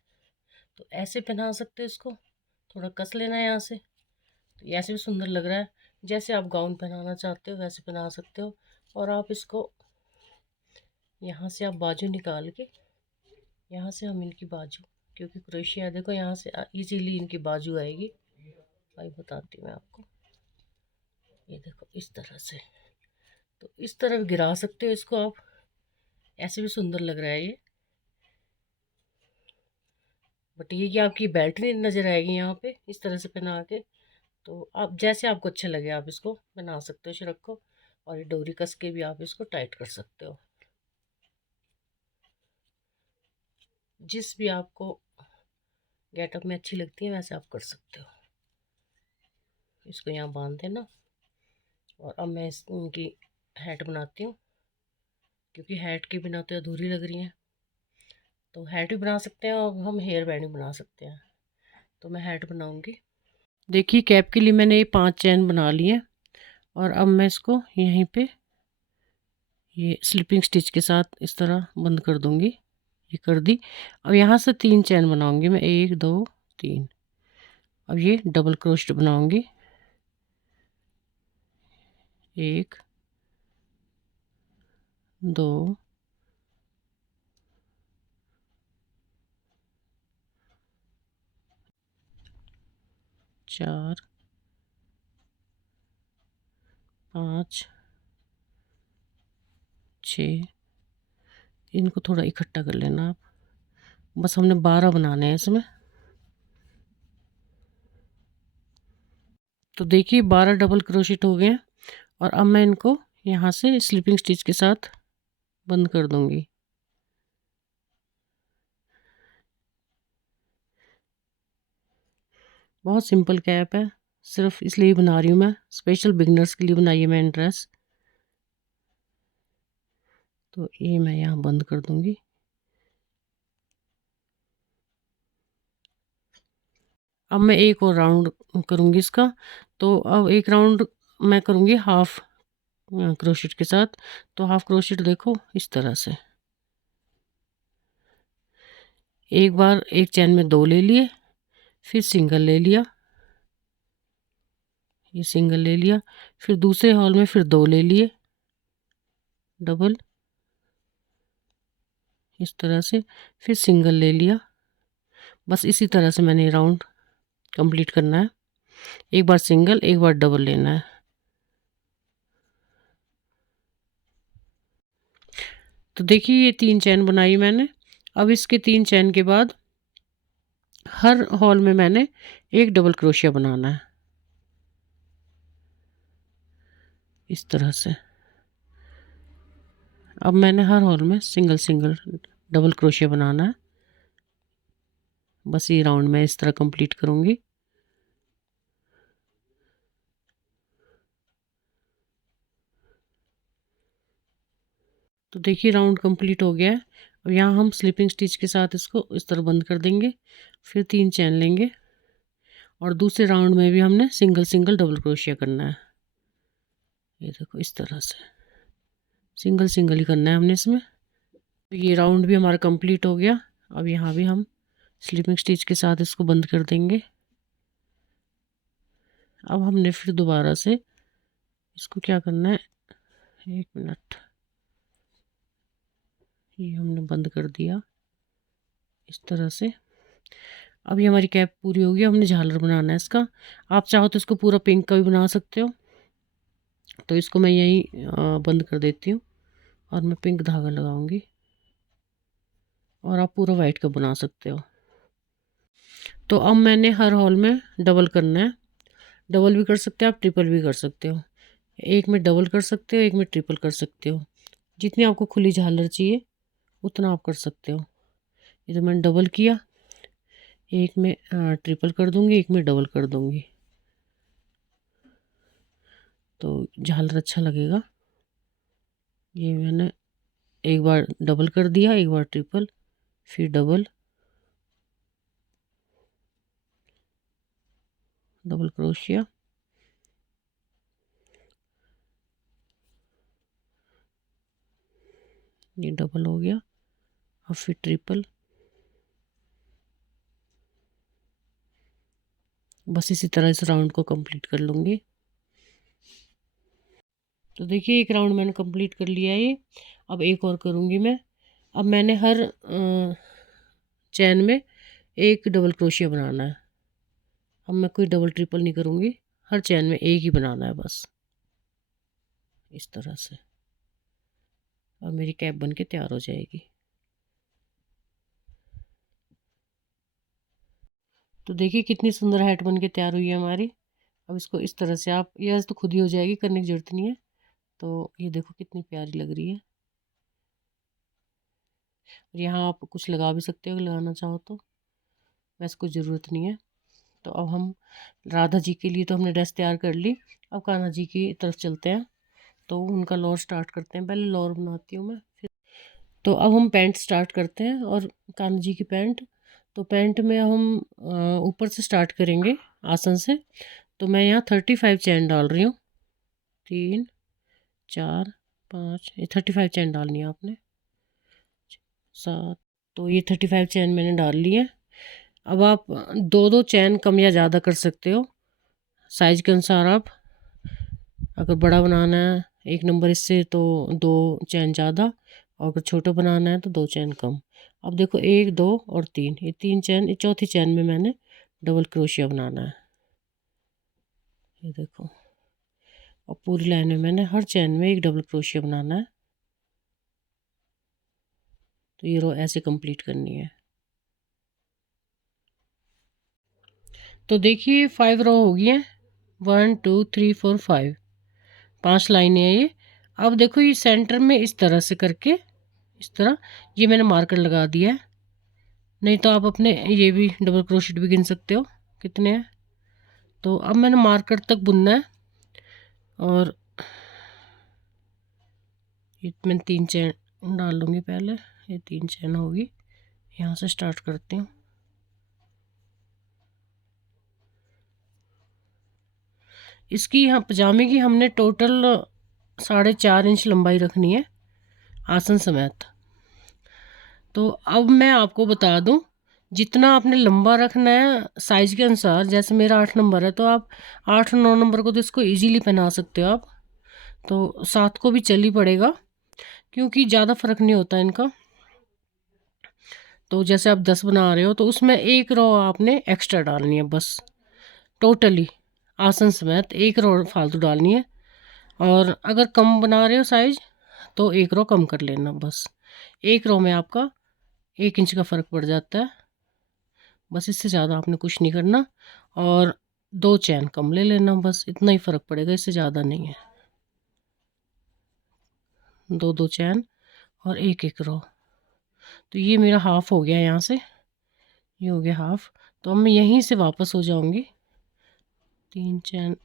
तो ऐसे पहना सकते हो इसको, थोड़ा कस लेना है यहाँ से। तो ये ऐसे भी सुंदर लग रहा है। जैसे आप गाउन पहनाना चाहते हो वैसे पहना सकते हो। और आप इसको यहाँ से आप बाजू निकाल के, यहाँ से हम इनकी बाजू, क्योंकि क्रोशिया देखो यहाँ से इजीली इनकी बाजू आएगी। भाई बताती हूँ मैं आपको, ये देखो इस तरह से। तो इस तरह भी गिरा सकते हो इसको आप, ऐसे भी सुंदर लग रहा है ये। बट ये कि आपकी बेल्ट नहीं नज़र आएगी यहाँ पे इस तरह से पहना के। तो आप जैसे आपको अच्छा लगे आप इसको बना सकते हो शिरक को, और ये डोरी कस के भी आप इसको टाइट कर सकते हो। जिस भी आपको गेटअप में अच्छी लगती है वैसे आप कर सकते हो। इसको यहाँ बांध देना, और अब मैं उनकी हैट बनाती हूँ, क्योंकि हैट के बिना तो अधूरी लग रही है। तो हैट भी बना सकते हैं और हम हेयर बैंड भी बना सकते हैं। तो मैं हैट बनाऊंगी। देखिए कैप के लिए मैंने ये 5 चैन बना लिए, और अब मैं इसको यहीं पे ये स्लिपिंग स्टिच के साथ इस तरह बंद कर दूंगी। ये कर दी। अब यहाँ से 3 चैन बनाऊंगी मैं, 1 2 3। अब ये डबल क्रोशेट बनाऊंगी, 1 2 4 5 6। इनको थोड़ा इकट्ठा कर लेना आप। बस हमने 12 बनाने हैं इसमें। तो देखिए 12 डबल क्रोशेट हो गए हैं, और अब मैं इनको यहाँ से स्लिपिंग स्टिच के साथ बंद कर दूंगी। बहुत सिंपल कैप है, सिर्फ इसलिए बना रही हूँ मैं, स्पेशल बिगनर्स के लिए बनाई है मैंने ड्रेस। तो ये मैं यहाँ बंद कर दूंगी। अब मैं एक और राउंड करूँगी इसका। तो अब एक राउंड मैं करूँगी हाफ क्रोशेट के साथ। तो हाफ क्रोशेट देखो इस तरह से, एक बार एक चैन में 2 ले लिए, फिर सिंगल ले लिया, ये सिंगल ले लिया, फिर दूसरे हॉल में फिर 2 ले लिए डबल इस तरह से, फिर सिंगल ले लिया। बस इसी तरह से मैंने राउंड कंप्लीट करना है। एक बार सिंगल एक बार डबल लेना है। तो देखिए ये 3 चैन बनाई मैंने। अब इसके 3 चैन के बाद हर हॉल में मैंने एक डबल क्रोशिया बनाना है इस तरह से। अब मैंने हर हॉल में सिंगल सिंगल डबल क्रोशिया बनाना है। बस ये राउंड मैं इस तरह कंप्लीट करूँगी। तो देखिए राउंड कंप्लीट हो गया है। अब यहाँ हम स्लिपिंग स्टिच के साथ इसको इस तरह बंद कर देंगे, फिर 3 चैन लेंगे, और दूसरे राउंड में भी हमने सिंगल सिंगल डबल क्रोशिया करना है। ये देखो इस तरह से सिंगल सिंगल ही करना है हमने इसमें। तो ये राउंड भी हमारा कंप्लीट हो गया। अब यहाँ भी हम स्लिपिंग स्टिच के साथ इसको बंद कर देंगे। अब हमने फिर दोबारा से इसको क्या करना है, 1 मिनट, ये हमने बंद कर दिया इस तरह से। अब ये हमारी कैप पूरी होगी। हमने झालर बनाना है इसका। आप चाहो तो इसको पूरा पिंक का भी बना सकते हो। तो इसको मैं यहीं बंद कर देती हूँ, और मैं पिंक धागा लगाऊंगी, और आप पूरा वाइट का बना सकते हो। तो अब मैंने हर हॉल में डबल करना है। डबल भी कर सकते हो आप, ट्रिपल भी कर सकते हो। एक में डबल कर सकते हो, एक में ट्रिपल कर सकते हो। जितनी आपको खुली झालर चाहिए उतना आप कर सकते हो। ये तो मैंने डबल किया, एक में ट्रिपल कर दूंगी, एक में डबल कर दूंगी, तो झालर अच्छा लगेगा। ये मैंने एक बार डबल कर दिया, एक बार ट्रिपल, फिर डबल, डबल क्रोशिया, ये डबल हो गया। अब फिर ट्रिपल। बस इसी तरह इस राउंड को कंप्लीट कर लूँगी। तो देखिए एक राउंड मैंने कंप्लीट कर लिया है ये। अब एक और करूँगी मैं। अब मैंने हर चैन में एक डबल क्रोशिया बनाना है। अब मैं कोई डबल ट्रिपल नहीं करूँगी, हर चैन में एक ही बनाना है बस इस तरह से, और मेरी कैप बन के तैयार हो जाएगी। तो देखिए कितनी सुंदर हैट बन के तैयार हुई है हमारी। अब इसको इस तरह से आप, यह तो खुद ही हो जाएगी, करने की ज़रूरत नहीं है। तो ये देखो कितनी प्यारी लग रही है। और यहाँ आप कुछ लगा भी सकते हो अगर लगाना चाहो तो, वैसे कुछ ज़रूरत नहीं है। तो अब हम राधा जी के लिए तो हमने ड्रेस तैयार कर ली, अब कान्हा जी की तरफ चलते हैं। तो उनका लोअर स्टार्ट करते हैं, पहले लोअर बनाती हूँ मैं फिर। तो अब हम पैंट स्टार्ट करते हैं, और कान्हा जी की पैंट। तो पैंट में हम ऊपर से स्टार्ट करेंगे आसन से। तो मैं यहाँ 35 चैन डाल रही हूँ, 3 4 5, ये 35 चैन डालनी है आपने, 7। तो ये 35 चैन मैंने डाल ली है। अब आप दो दो चैन कम या ज़्यादा कर सकते हो साइज के अनुसार। आप अगर बड़ा बनाना है एक नंबर इससे तो 2 चैन ज़्यादा, और अगर छोटा बनाना है तो 2 चैन कम। अब देखो 1 2 और 3, ये 3 चैन, ये चौथी चैन में मैंने डबल क्रोशिया बनाना है। ये देखो, और पूरी लाइन में मैंने हर चैन में एक डबल क्रोशिया बनाना है। तो ये रो ऐसे कंप्लीट करनी है। तो देखिए 5 रो हो गई हैं, 1 2 3 4 5, 5 लाइनें हैं ये। अब देखो ये सेंटर में इस तरह से करके, इस तरह, ये मैंने मार्कर लगा दिया है। नहीं तो आप अपने ये भी डबल क्रोशेट भी गिन सकते हो कितने हैं। तो अब मैंने मार्कर तक बुनना है, और ये मैं 3 चैन डाल लूँगी पहले। ये 3 चैन होगी, यहाँ से स्टार्ट करती हूँ। इसकी यहाँ पजामे की हमने टोटल 4.5 इंच लंबाई रखनी है आसन समेत। तो अब मैं आपको बता दूं, जितना आपने लंबा रखना है साइज के अनुसार, जैसे मेरा 8 नंबर है तो आप 8 9 नंबर को तो इसको इजीली पहना सकते हो आप। तो 7 को भी चल ही पड़ेगा, क्योंकि ज़्यादा फ़र्क नहीं होता इनका। तो जैसे आप 10 बना रहे हो तो उसमें एक रो आपने एक्स्ट्रा डालनी है बस, टोटली आसन समेत एक रो फालतू डालनी है। और अगर कम बना रहे हो साइज तो एक रो कम कर लेना बस। एक रो में आपका 1 इंच का फ़र्क पड़ जाता है, बस इससे ज़्यादा आपने कुछ नहीं करना। और 2 चैन कम ले लेना, बस इतना ही फ़र्क पड़ेगा, इससे ज़्यादा नहीं है। 2 2 चैन और एक एक रो। तो ये मेरा हाफ़ हो गया, यहाँ से ये हो गया हाफ़। तो अब मैं यहीं से वापस हो जाऊँगी, 3 चैन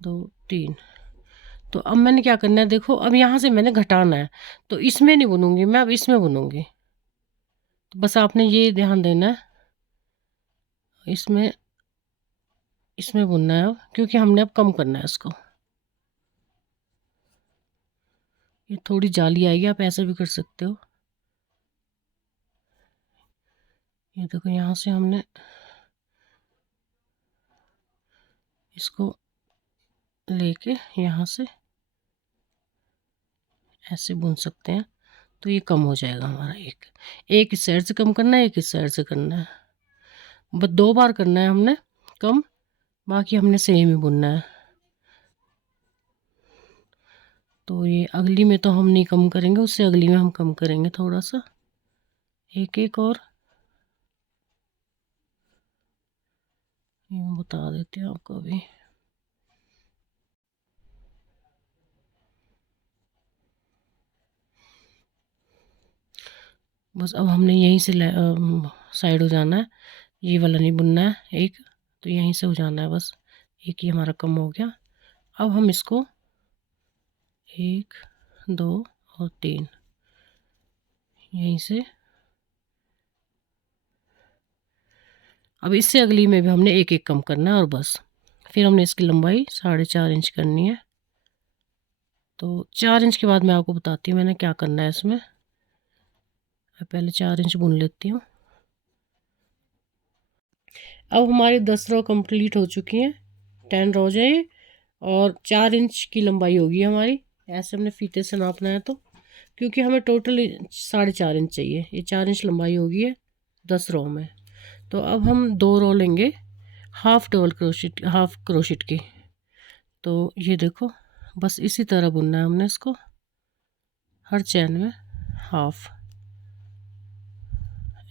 2 3। तो अब मैंने क्या करना है, देखो अब यहाँ से मैंने घटाना है, तो इसमें नहीं बुनूँगी मैं, अब इसमें बुनूँगी। तो बस आपने ये ध्यान देना है, इसमें इसमें बुनना है अब, क्योंकि हमने अब कम करना है इसको। ये थोड़ी जाली आएगी, आप ऐसा भी कर सकते हो। ये देखो यहाँ से हमने इसको लेके यहाँ से ऐसे बुन सकते हैं, तो ये कम हो जाएगा हमारा। एक इस साइड से कम करना है, एक इस साइड से करना है, बस 2 बार करना है हमने कम, बाकी हमने सेम ही बुनना है। तो ये अगली में तो हम नहीं कम करेंगे, उससे अगली में हम कम करेंगे थोड़ा सा, एक एक और। ये मैं बता देती हूँ आपको अभी। बस अब हमने यहीं से साइड हो जाना है, ये वाला नहीं बुनना है एक, तो यहीं से हो जाना है बस। एक ही हमारा कम हो गया। अब हम इसको 1 2 और 3 यहीं से, अब इससे अगली में भी हमने एक एक कम करना है, और बस फिर हमने इसकी लंबाई 4.5 इंच करनी है। तो 4 इंच के बाद मैं आपको बताती हूँ मैंने क्या करना है इसमें। मैं पहले 4 इंच बुन लेती हूँ। अब हमारे 10 रो कंप्लीट हो चुकी हैं, 10 रोज है ये, और 4 इंच की लंबाई होगी हमारी। ऐसे हमने फीते से नापना है, तो क्योंकि हमें टोटल 4.5 इंच चाहिए, ये 4 इंच लंबाई होगी है 10 रो में। तो अब हम 2 रो लेंगे half double crochet, half crochet की। तो ये देखो बस इसी तरह बुनना है हमने इसको, हर चैन में हाफ,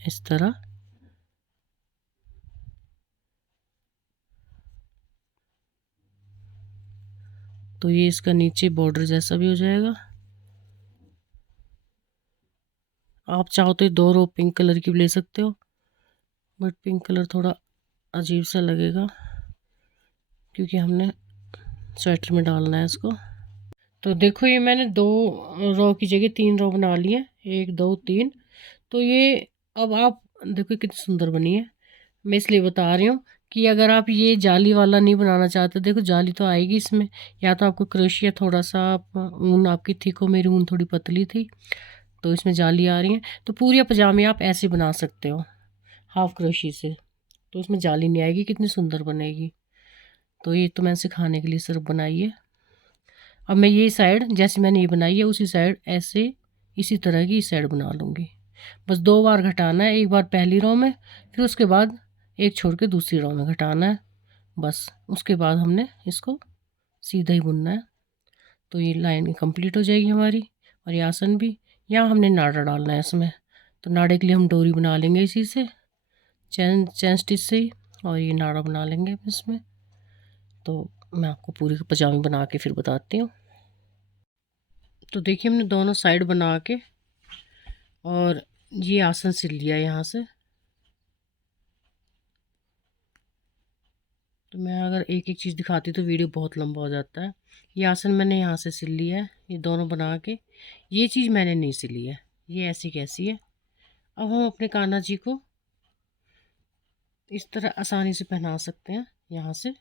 इस तरह। तो ये इसका नीचे बॉर्डर जैसा भी हो जाएगा। आप चाहो तो 2 रो पिंक कलर की भी ले सकते हो, बट पिंक कलर थोड़ा अजीब सा लगेगा क्योंकि हमने स्वेटर में डालना है इसको। तो देखो ये मैंने 2 रो की जगह 3 रो बना लिए, 1 2 3। तो ये अब आप देखो कितनी सुंदर बनी है। मैं इसलिए बता रही हूँ कि अगर आप ये जाली वाला नहीं बनाना चाहते, देखो जाली तो आएगी इसमें, या तो आपको क्रोशिया थोड़ा सा ऊन आपकी थिक हो, मेरी ऊन थोड़ी पतली थी तो इसमें जाली आ रही है। तो पूरी पजामे आप ऐसे बना सकते हो हाफ क्रोशी से, तो उसमें जाली नहीं आएगी, कितनी सुंदर बनेगी। तो ये तो मैंने सिखाने के लिए सिर्फ बनाई है। अब मैं ये साइड जैसे मैंने ये बनाई है उसी साइड ऐसे इसी तरह की इस साइड बना लूँगी। बस 2 बार घटाना है, एक बार पहली रो में, फिर उसके बाद एक छोड़ के दूसरी रो में घटाना है बस। उसके बाद हमने इसको सीधा ही बुनना है। तो ये लाइन कंप्लीट हो जाएगी हमारी। और ये आसन भी, यहाँ हमने नाड़ा डालना है इसमें, तो नाड़े के लिए हम डोरी बना लेंगे इसी से, चैन चैन स्टिच से ही, और ये नाड़ा बना लेंगे इसमें। तो मैं आपको पूरी पजामी बना के फिर बताती हूँ। तो देखिए हमने दोनों साइड बना के और ये आसन सिल लिया यहाँ से। तो मैं अगर एक एक चीज़ दिखाती तो वीडियो बहुत लंबा हो जाता है। ये आसन मैंने यहाँ से सिल लिया है, ये दोनों बना के। ये चीज़ मैंने नहीं सिली है, ये ऐसी कैसी है। अब हम अपने कान्हा जी को इस तरह आसानी से पहना सकते हैं यहाँ से।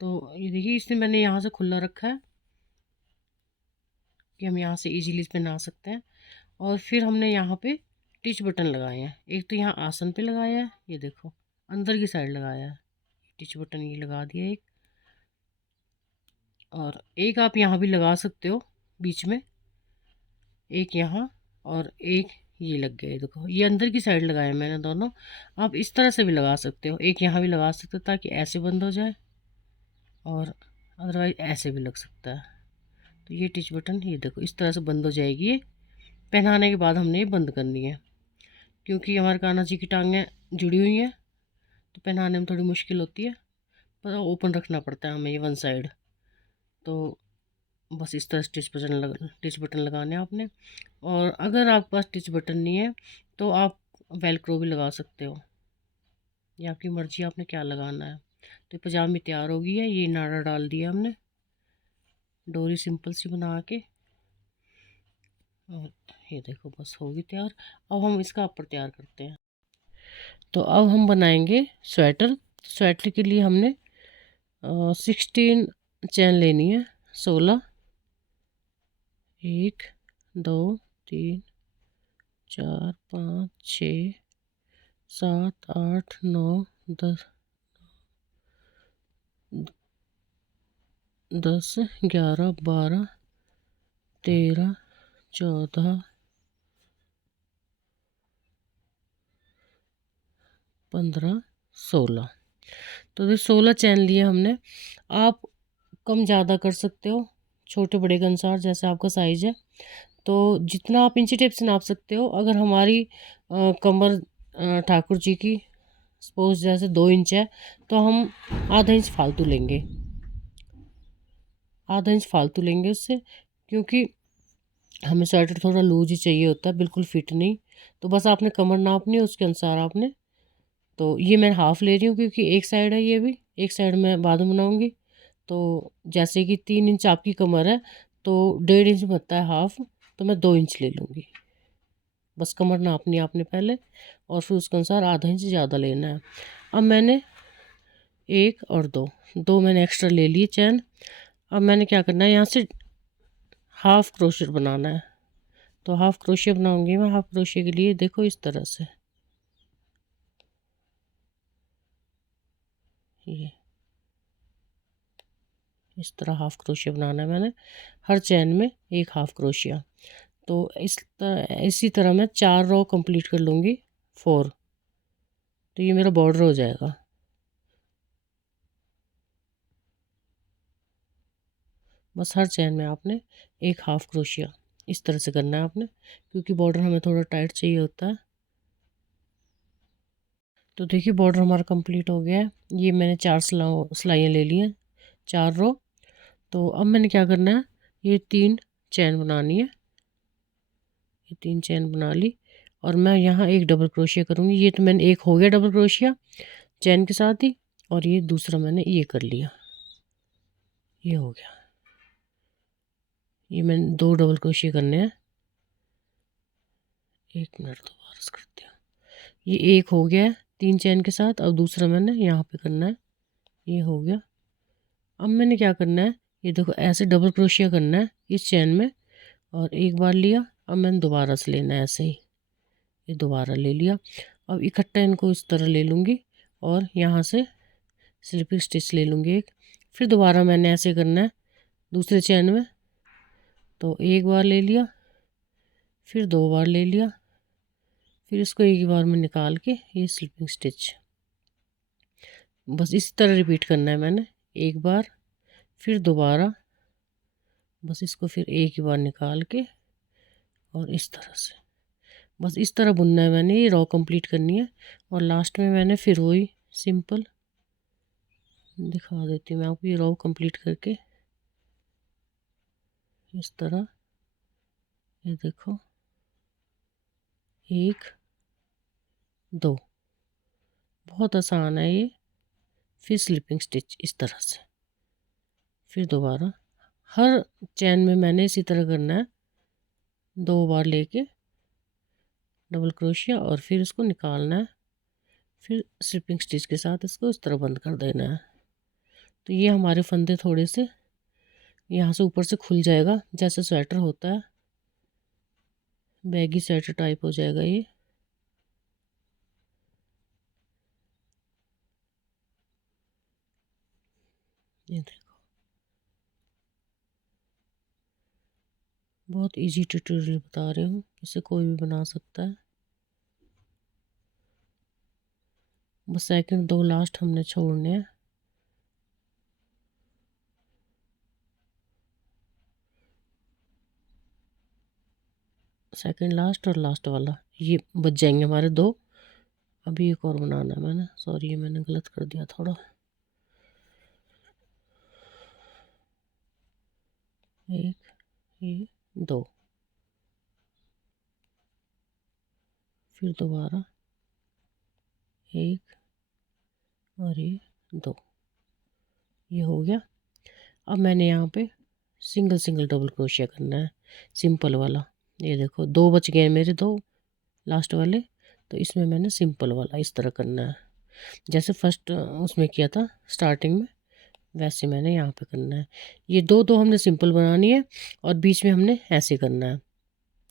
तो ये देखिए इसने मैंने यहाँ से खुला रखा है कि हम यहाँ से इजीली पहना सकते हैं। और फिर हमने यहाँ पे टिच बटन लगाए हैं, एक तो यहाँ आसन पे लगाया है, ये देखो अंदर की साइड लगाया है टिच बटन, ये लगा दिया एक। और एक आप यहाँ भी लगा सकते हो बीच में, एक यहाँ और एक ये लग गया है, देखो ये अंदर की साइड लगाया मैंने दोनों। आप इस तरह से भी लगा सकते हो, एक यहाँ भी लगा सकते हो ताकि ऐसे बंद हो जाए, और अदरवाइज ऐसे भी लग सकता है। तो ये टिच बटन ये देखो इस तरह से बंद हो जाएगी। ये पहनाने के बाद हमने ये बंद करनी है, क्योंकि हमारे कान्हा जी की टांगें जुड़ी हुई हैं तो पहनाने में थोड़ी मुश्किल होती है, पर ओपन रखना पड़ता है हमें ये वन साइड। तो बस इस तरह टिच बटन लगाने हैं आपने। और अगर आपके पास टिच बटन नहीं है तो आप वेलक्रो भी लगा सकते हो, ये आपकी मर्जी आपने क्या लगाना है। तो पजामी तैयार हो गई है, ये नाड़ा डाल दिया हमने डोरी सिंपल सी बना के, और ये देखो बस होगी तैयार। अब हम इसका अपर तैयार करते हैं। तो अब हम बनाएंगे स्वेटर। स्वेटर के लिए हमने 16 चैन लेनी है, 16, 1 2 3 4 5 6 7 8 9 10 10 11 12 13 14 15 16। तो ये 16 चैन लिए हमने। आप कम ज़्यादा कर सकते हो छोटे बड़े के अनुसार, जैसे आपका साइज़ है। तो जितना आप इंची टेप से नाप सकते हो। अगर हमारी कमर ठाकुर जी की सपोज जैसे 2 इंच है, तो हम आधा इंच फालतू लेंगे, आधा इंच फालतू लेंगे उससे, क्योंकि हमें स्वेटर थोड़ा लूज ही चाहिए होता है, बिल्कुल फिट नहीं। तो बस आपने कमर नापनी है, उसके अनुसार आपने। तो ये मैं हाफ़ ले रही हूँ क्योंकि एक साइड है, ये भी एक साइड मैं बाद में बनाऊँगी। तो जैसे कि 3 इंच आपकी कमर है तो 1.5 इंच बनता है हाफ़, तो मैं 2 इंच ले लूँगी। बस कमर नापनी है आपने पहले, और फिर उसके अनुसार आधा इंच ज़्यादा लेना है। अब मैंने 1 और 2 मैंने एक्स्ट्रा ले लिए चैन। अब मैंने क्या करना है, यहाँ से हाफ़ क्रोशेट बनाना है। तो हाफ़ क्रोशे बनाऊँगी मैं। हाफ़ क्रोशे के लिए देखो इस तरह से ये इस तरह हाफ़ क्रोशिया बनाना है मैंने, हर चैन में एक हाफ़ क्रोशिया। तो इसी तरह मैं 4 रो कंप्लीट कर लूँगी, 4। तो ये मेरा बॉर्डर हो जाएगा। बस हर चैन में आपने एक हाफ़ क्रोशिया इस तरह से करना है आपने, क्योंकि बॉर्डर हमें थोड़ा टाइट चाहिए होता है। तो देखिए बॉर्डर हमारा कंप्लीट हो गया है। ये मैंने 4 सिलाइयाँ ले ली हैं, 4 रो। तो अब मैंने क्या करना है, ये 3 चैन बनानी है। ये 3 चैन बना ली और मैं यहाँ एक डबल क्रोशिया करूँगी। ये तो मैंने एक हो गया डबल क्रोशिया चैन के साथ ही, और ये दूसरा मैंने ये कर लिया, ये हो गया। ये मैंने 2 डबल क्रोशिया करने हैं। 1 मिनट दोबारा करते हैं। ये एक हो गया है 3 चैन के साथ, और दूसरा मैंने यहाँ पे करना है, ये हो गया। अब मैंने क्या करना है, ये देखो ऐसे डबल क्रोशिया करना है इस चैन में, और एक बार लिया, अब मैंने दोबारा से लेना है ऐसे ही, ये दोबारा ले लिया। अब इकट्ठा इनको इस तरह ले लूँगी और यहाँ से स्लिपिंग स्टिच ले लूँगी एक। फिर दोबारा मैंने ऐसे करना है दूसरे चैन में, तो एक बार ले लिया, फिर 2 बार ले लिया, फिर इसको एक ही बार में निकाल के ये स्लिपिंग स्टिच, बस इसी तरह रिपीट करना है मैंने। एक बार, फिर दोबारा, बस इसको फिर एक ही बार निकाल के और इस तरह से, बस इस तरह बुनना है मैंने। ये रो कंप्लीट करनी है और लास्ट में मैंने फिर वही सिंपल दिखा देती हूँ मैं आपको, ये रो कंप्लीट करके इस तरह, ये देखो 1 2, बहुत आसान है ये। फिर स्लिपिंग स्टिच इस तरह से, फिर दोबारा, हर चैन में मैंने इसी तरह करना है, 2 बार लेके डबल क्रोशिया और फिर इसको निकालना है, फिर स्लिपिंग स्टिच के साथ इसको इस तरह बंद कर देना है। तो ये हमारे फंदे थोड़े से यहाँ से ऊपर से खुल जाएगा, जैसे स्वेटर होता है, बैगी स्वेटर टाइप हो जाएगा ये। ये देखो, बहुत इजी ट्यूटोरियल बता रही हूँ, इसे कोई भी बना सकता है। बस सेकंड 2 लास्ट हमने छोड़ने हैं। सेकंड लास्ट और लास्ट वाला ये बच जाएंगे हमारे 2। अभी एक और बनाना है मैंने, सॉरी ये मैंने गलत कर दिया थोड़ा। 1 ये 2, फिर दोबारा 1 और ये 2, ये हो गया। अब मैंने यहाँ पे सिंगल सिंगल डबल क्रोशिया करना है, सिंपल वाला। ये देखो 2 बच गए मेरे, 2 लास्ट वाले, तो इसमें मैंने सिंपल वाला इस तरह करना है, जैसे फर्स्ट उसमें किया था स्टार्टिंग में, वैसे मैंने यहाँ पे करना है। ये 2 2 हमने सिंपल बनानी है और बीच में हमने ऐसे करना है।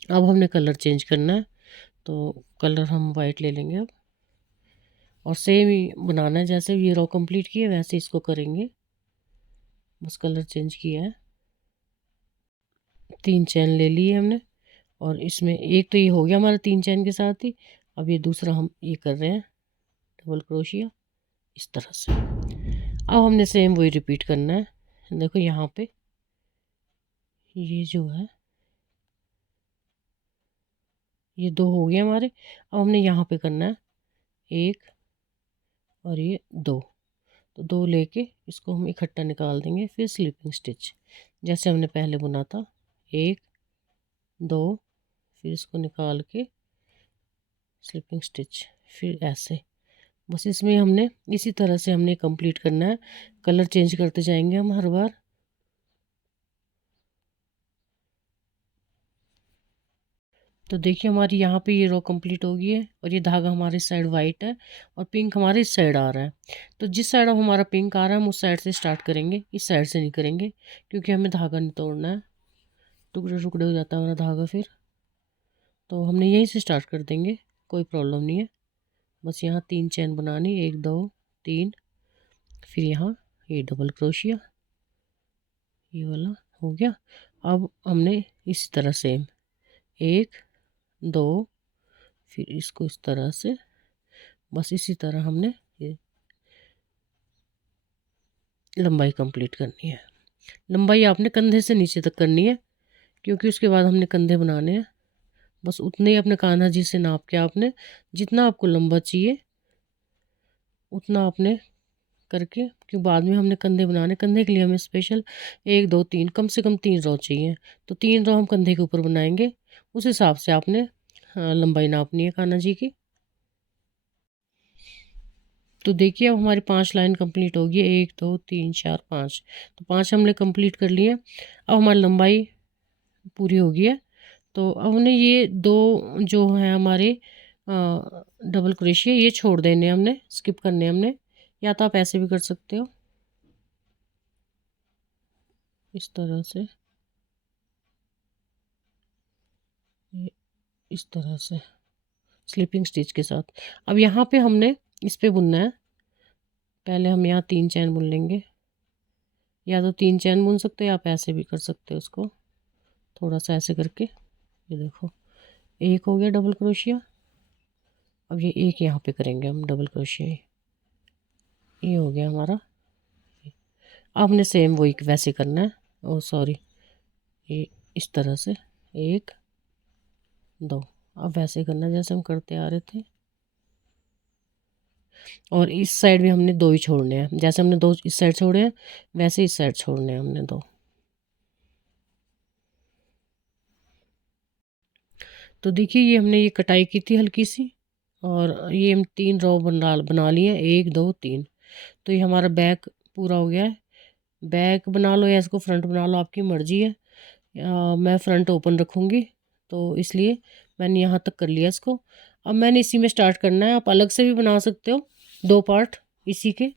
अब हमने कलर चेंज करना है, तो कलर हम वाइट ले लेंगे अब, और सेम ही बनाना है, जैसे ये रो कंप्लीट किए वैसे इसको करेंगे, बस कलर चेंज किया है। 3 चैन ले लिए हमने, और इसमें एक तो ये हो गया हमारा 3 चैन के साथ ही। अब ये दूसरा हम ये कर रहे हैं डबल क्रोशिया इस तरह से। अब हमने सेम वही रिपीट करना है। देखो यहाँ पे ये जो है, ये 2 हो गए हमारे। अब हमने यहाँ पे करना है 1 और ये 2, तो 2 लेके इसको हम इकट्ठा निकाल देंगे, फिर स्लिपिंग स्टिच जैसे हमने पहले बुना था, 1 2, फिर इसको निकाल के स्लिपिंग स्टिच, फिर ऐसे, बस इसमें हमने इसी तरह से हमने कंप्लीट करना है। कलर चेंज करते जाएंगे हम हर बार। तो देखिए हमारी यहाँ पे ये रो कंप्लीट हो गई है, और ये धागा हमारी साइड वाइट है और पिंक हमारे इस साइड आ रहा है। तो जिस साइड हमारा पिंक आ रहा है हम उस साइड से स्टार्ट करेंगे, इस साइड से नहीं करेंगे, क्योंकि हमें धागा नहीं तोड़ना है, टुकड़े टुकड़े हो जाता है हमारा धागा फिर। तो हमने यहीं से स्टार्ट कर देंगे, कोई प्रॉब्लम नहीं है। बस यहाँ 3 चैन बनानी, 1 2 3, फिर यहाँ ये डबल क्रोशिया, ये वाला हो गया। अब हमने इसी तरह सेम 1 2, फिर इसको इस तरह से, बस इसी तरह हमने ये लंबाई कंप्लीट करनी है। लंबाई आपने कंधे से नीचे तक करनी है, क्योंकि उसके बाद हमने कंधे बनाने हैं। बस उतने ही अपने कान्हा जी से नाप के आपने जितना आपको लंबा चाहिए उतना आपने करके, क्योंकि बाद में हमने कंधे बनाने, कंधे के लिए हमें स्पेशल 1 2 3 कम से कम 3 रो चाहिए। तो 3 रो हम कंधे के ऊपर बनाएंगे। उस हिसाब से आपने लंबाई नापनी है कान्हा जी की। तो देखिए अब हमारी 5 लाइन कंप्लीट होगी, 1 2 3 4 5। तो 5 हमने कंप्लीट कर लिए। अब हमारी लंबाई पूरी हो गई है। तो अब हमने ये 2 जो हैं हमारे डबल क्रोशिया, ये छोड़ देने हमने, स्किप करने हमने। या तो आप ऐसे भी कर सकते हो, इस तरह से, ये इस तरह से स्लिपिंग स्टिच के साथ। अब यहाँ पे हमने इस पे बुनना है। पहले हम यहाँ 3 चैन बुन लेंगे। या तो 3 चैन बुन सकते हो, आप ऐसे भी कर सकते हो उसको, थोड़ा सा ऐसे करके। ये देखो, एक हो गया डबल क्रोशिया। अब ये एक यहाँ पे करेंगे हम डबल क्रोशिया, ये हो गया हमारा। अब हमने सेम वही वैसे करना है। ओ सॉरी, ये इस तरह से 1 2। अब वैसे करना है जैसे हम करते आ रहे थे। और इस साइड भी हमने 2 ही छोड़ने हैं, जैसे हमने 2 इस साइड छोड़े हैं वैसे इस साइड छोड़ने हैं हमने 2। तो देखिए ये हमने ये कटाई की थी हल्की सी, और ये हम 3 रो बना लिए, 1 2 3। तो ये हमारा बैक पूरा हो गया है। बैक बना लो या इसको फ्रंट बना लो, आपकी मर्ज़ी है। मैं फ्रंट ओपन रखूँगी, तो इसलिए मैंने यहाँ तक कर लिया इसको। अब मैंने इसी में स्टार्ट करना है। आप अलग से भी बना सकते हो 2 पार्ट इसी के,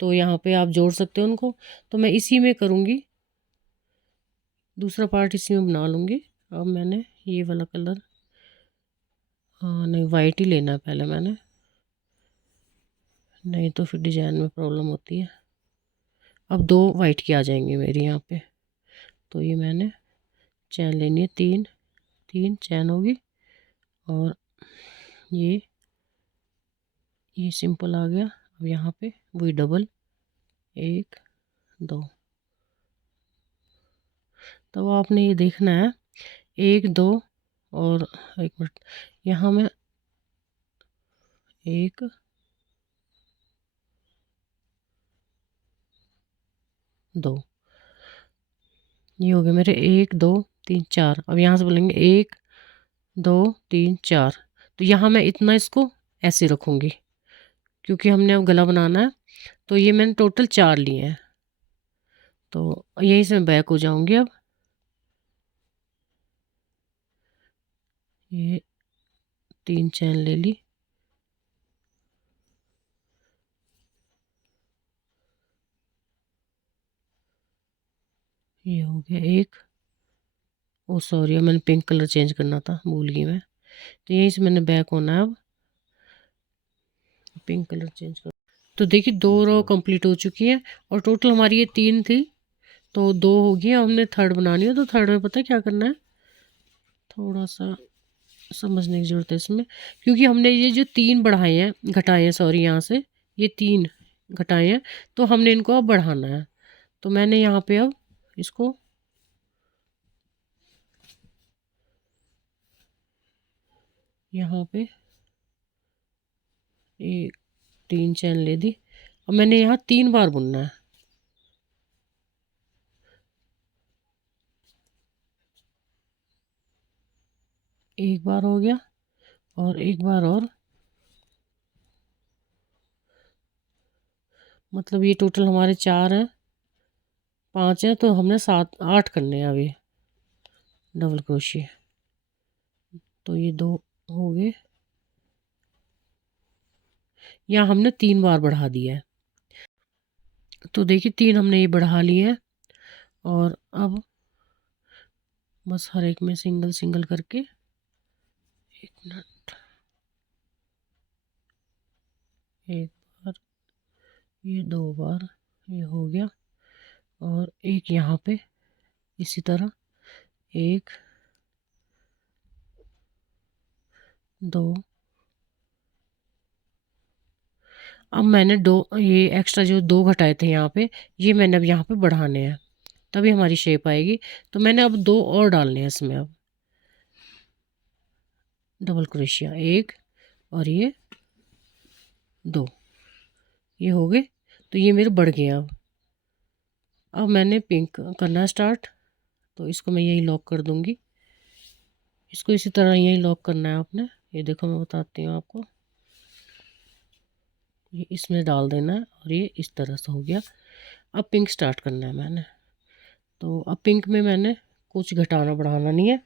तो यहाँ पे आप जोड़ सकते हो उनको। तो मैं इसी में करूँगी, दूसरा पार्ट इसी में बना लूँगी। अब मैंने ये वाला कलर, हाँ नहीं, वाइट ही लेना है पहले मैंने, नहीं तो फिर डिजाइन में प्रॉब्लम होती है। अब 2 वाइट की आ जाएंगी मेरी यहाँ पे। तो ये मैंने चैन लेनी है, 3 3 चैन होगी। और ये सिंपल आ गया। अब यहाँ पे वही डबल, 1 2। तो आपने ये देखना है 1 2, और 1 मिनट, यहाँ मैं 1 2, ये हो गए मेरे 1 2 3 4। अब यहाँ से बोलेंगे 1 2 3 4। तो यहाँ मैं इतना इसको ऐसे रखूँगी, क्योंकि हमने अब गला बनाना है। तो ये मैंने टोटल 4 लिए हैं। तो यहीं से मैं बैक हो जाऊँगी। अब ये 3 चैन ले ली, ये हो गया 1। ओ सॉरी, मैंने पिंक कलर चेंज करना था, भूल गई मैं। तो यहीं से मैंने बैक होना है। अब पिंक कलर चेंज कर। तो देखिए 2 रो कंप्लीट हो चुकी है, और टोटल हमारी ये 3 थी, तो 2 हो गई। हमने थर्ड बनानी है। तो थर्ड में पता है क्या करना है, थोड़ा सा समझने की ज़रूरत है इसमें, क्योंकि हमने ये जो 3 बढ़ाए हैं, घटाए हैं, सॉरी, यहाँ से ये 3 घटाए हैं, तो हमने इनको अब बढ़ाना है। तो मैंने यहाँ पे अब इसको यहाँ पे 1 3 चैन ले दी। अब मैंने यहाँ 3 बार बुनना है। एक बार हो गया, और एक बार और, मतलब ये टोटल हमारे 4 हैं, 5 हैं, तो हमने 7 8 करने हैं अभी डबल क्रोशिया। तो ये 2 हो गए, यहाँ हमने 3 बार बढ़ा दिया है। तो देखिए 3 हमने ये बढ़ा लिए हैं, और अब बस हर एक में सिंगल सिंगल करके, 1 मिनट, एक बार, ये 2 बार, ये हो गया। और एक यहाँ पे इसी तरह 1 2। अब मैंने 2 ये एक्स्ट्रा जो 2 घटाए थे यहाँ पे, ये मैंने अब यहाँ पे बढ़ाने हैं, तभी हमारी शेप आएगी। तो मैंने अब 2 और डालने हैं इसमें। अब डबल क्रोशिया 1, और ये 2, ये हो गए। तो ये मेरे बढ़ गया। अब मैंने पिंक करना स्टार्ट, तो इसको मैं यही लॉक कर दूँगी। इसको इसी तरह यही लॉक करना है आपने। ये देखो मैं बताती हूँ आपको, ये इसमें डाल देना है और ये इस तरह से हो गया। अब पिंक स्टार्ट करना है मैंने। तो अब पिंक में मैंने कुछ घटाना बढ़ाना नहीं है।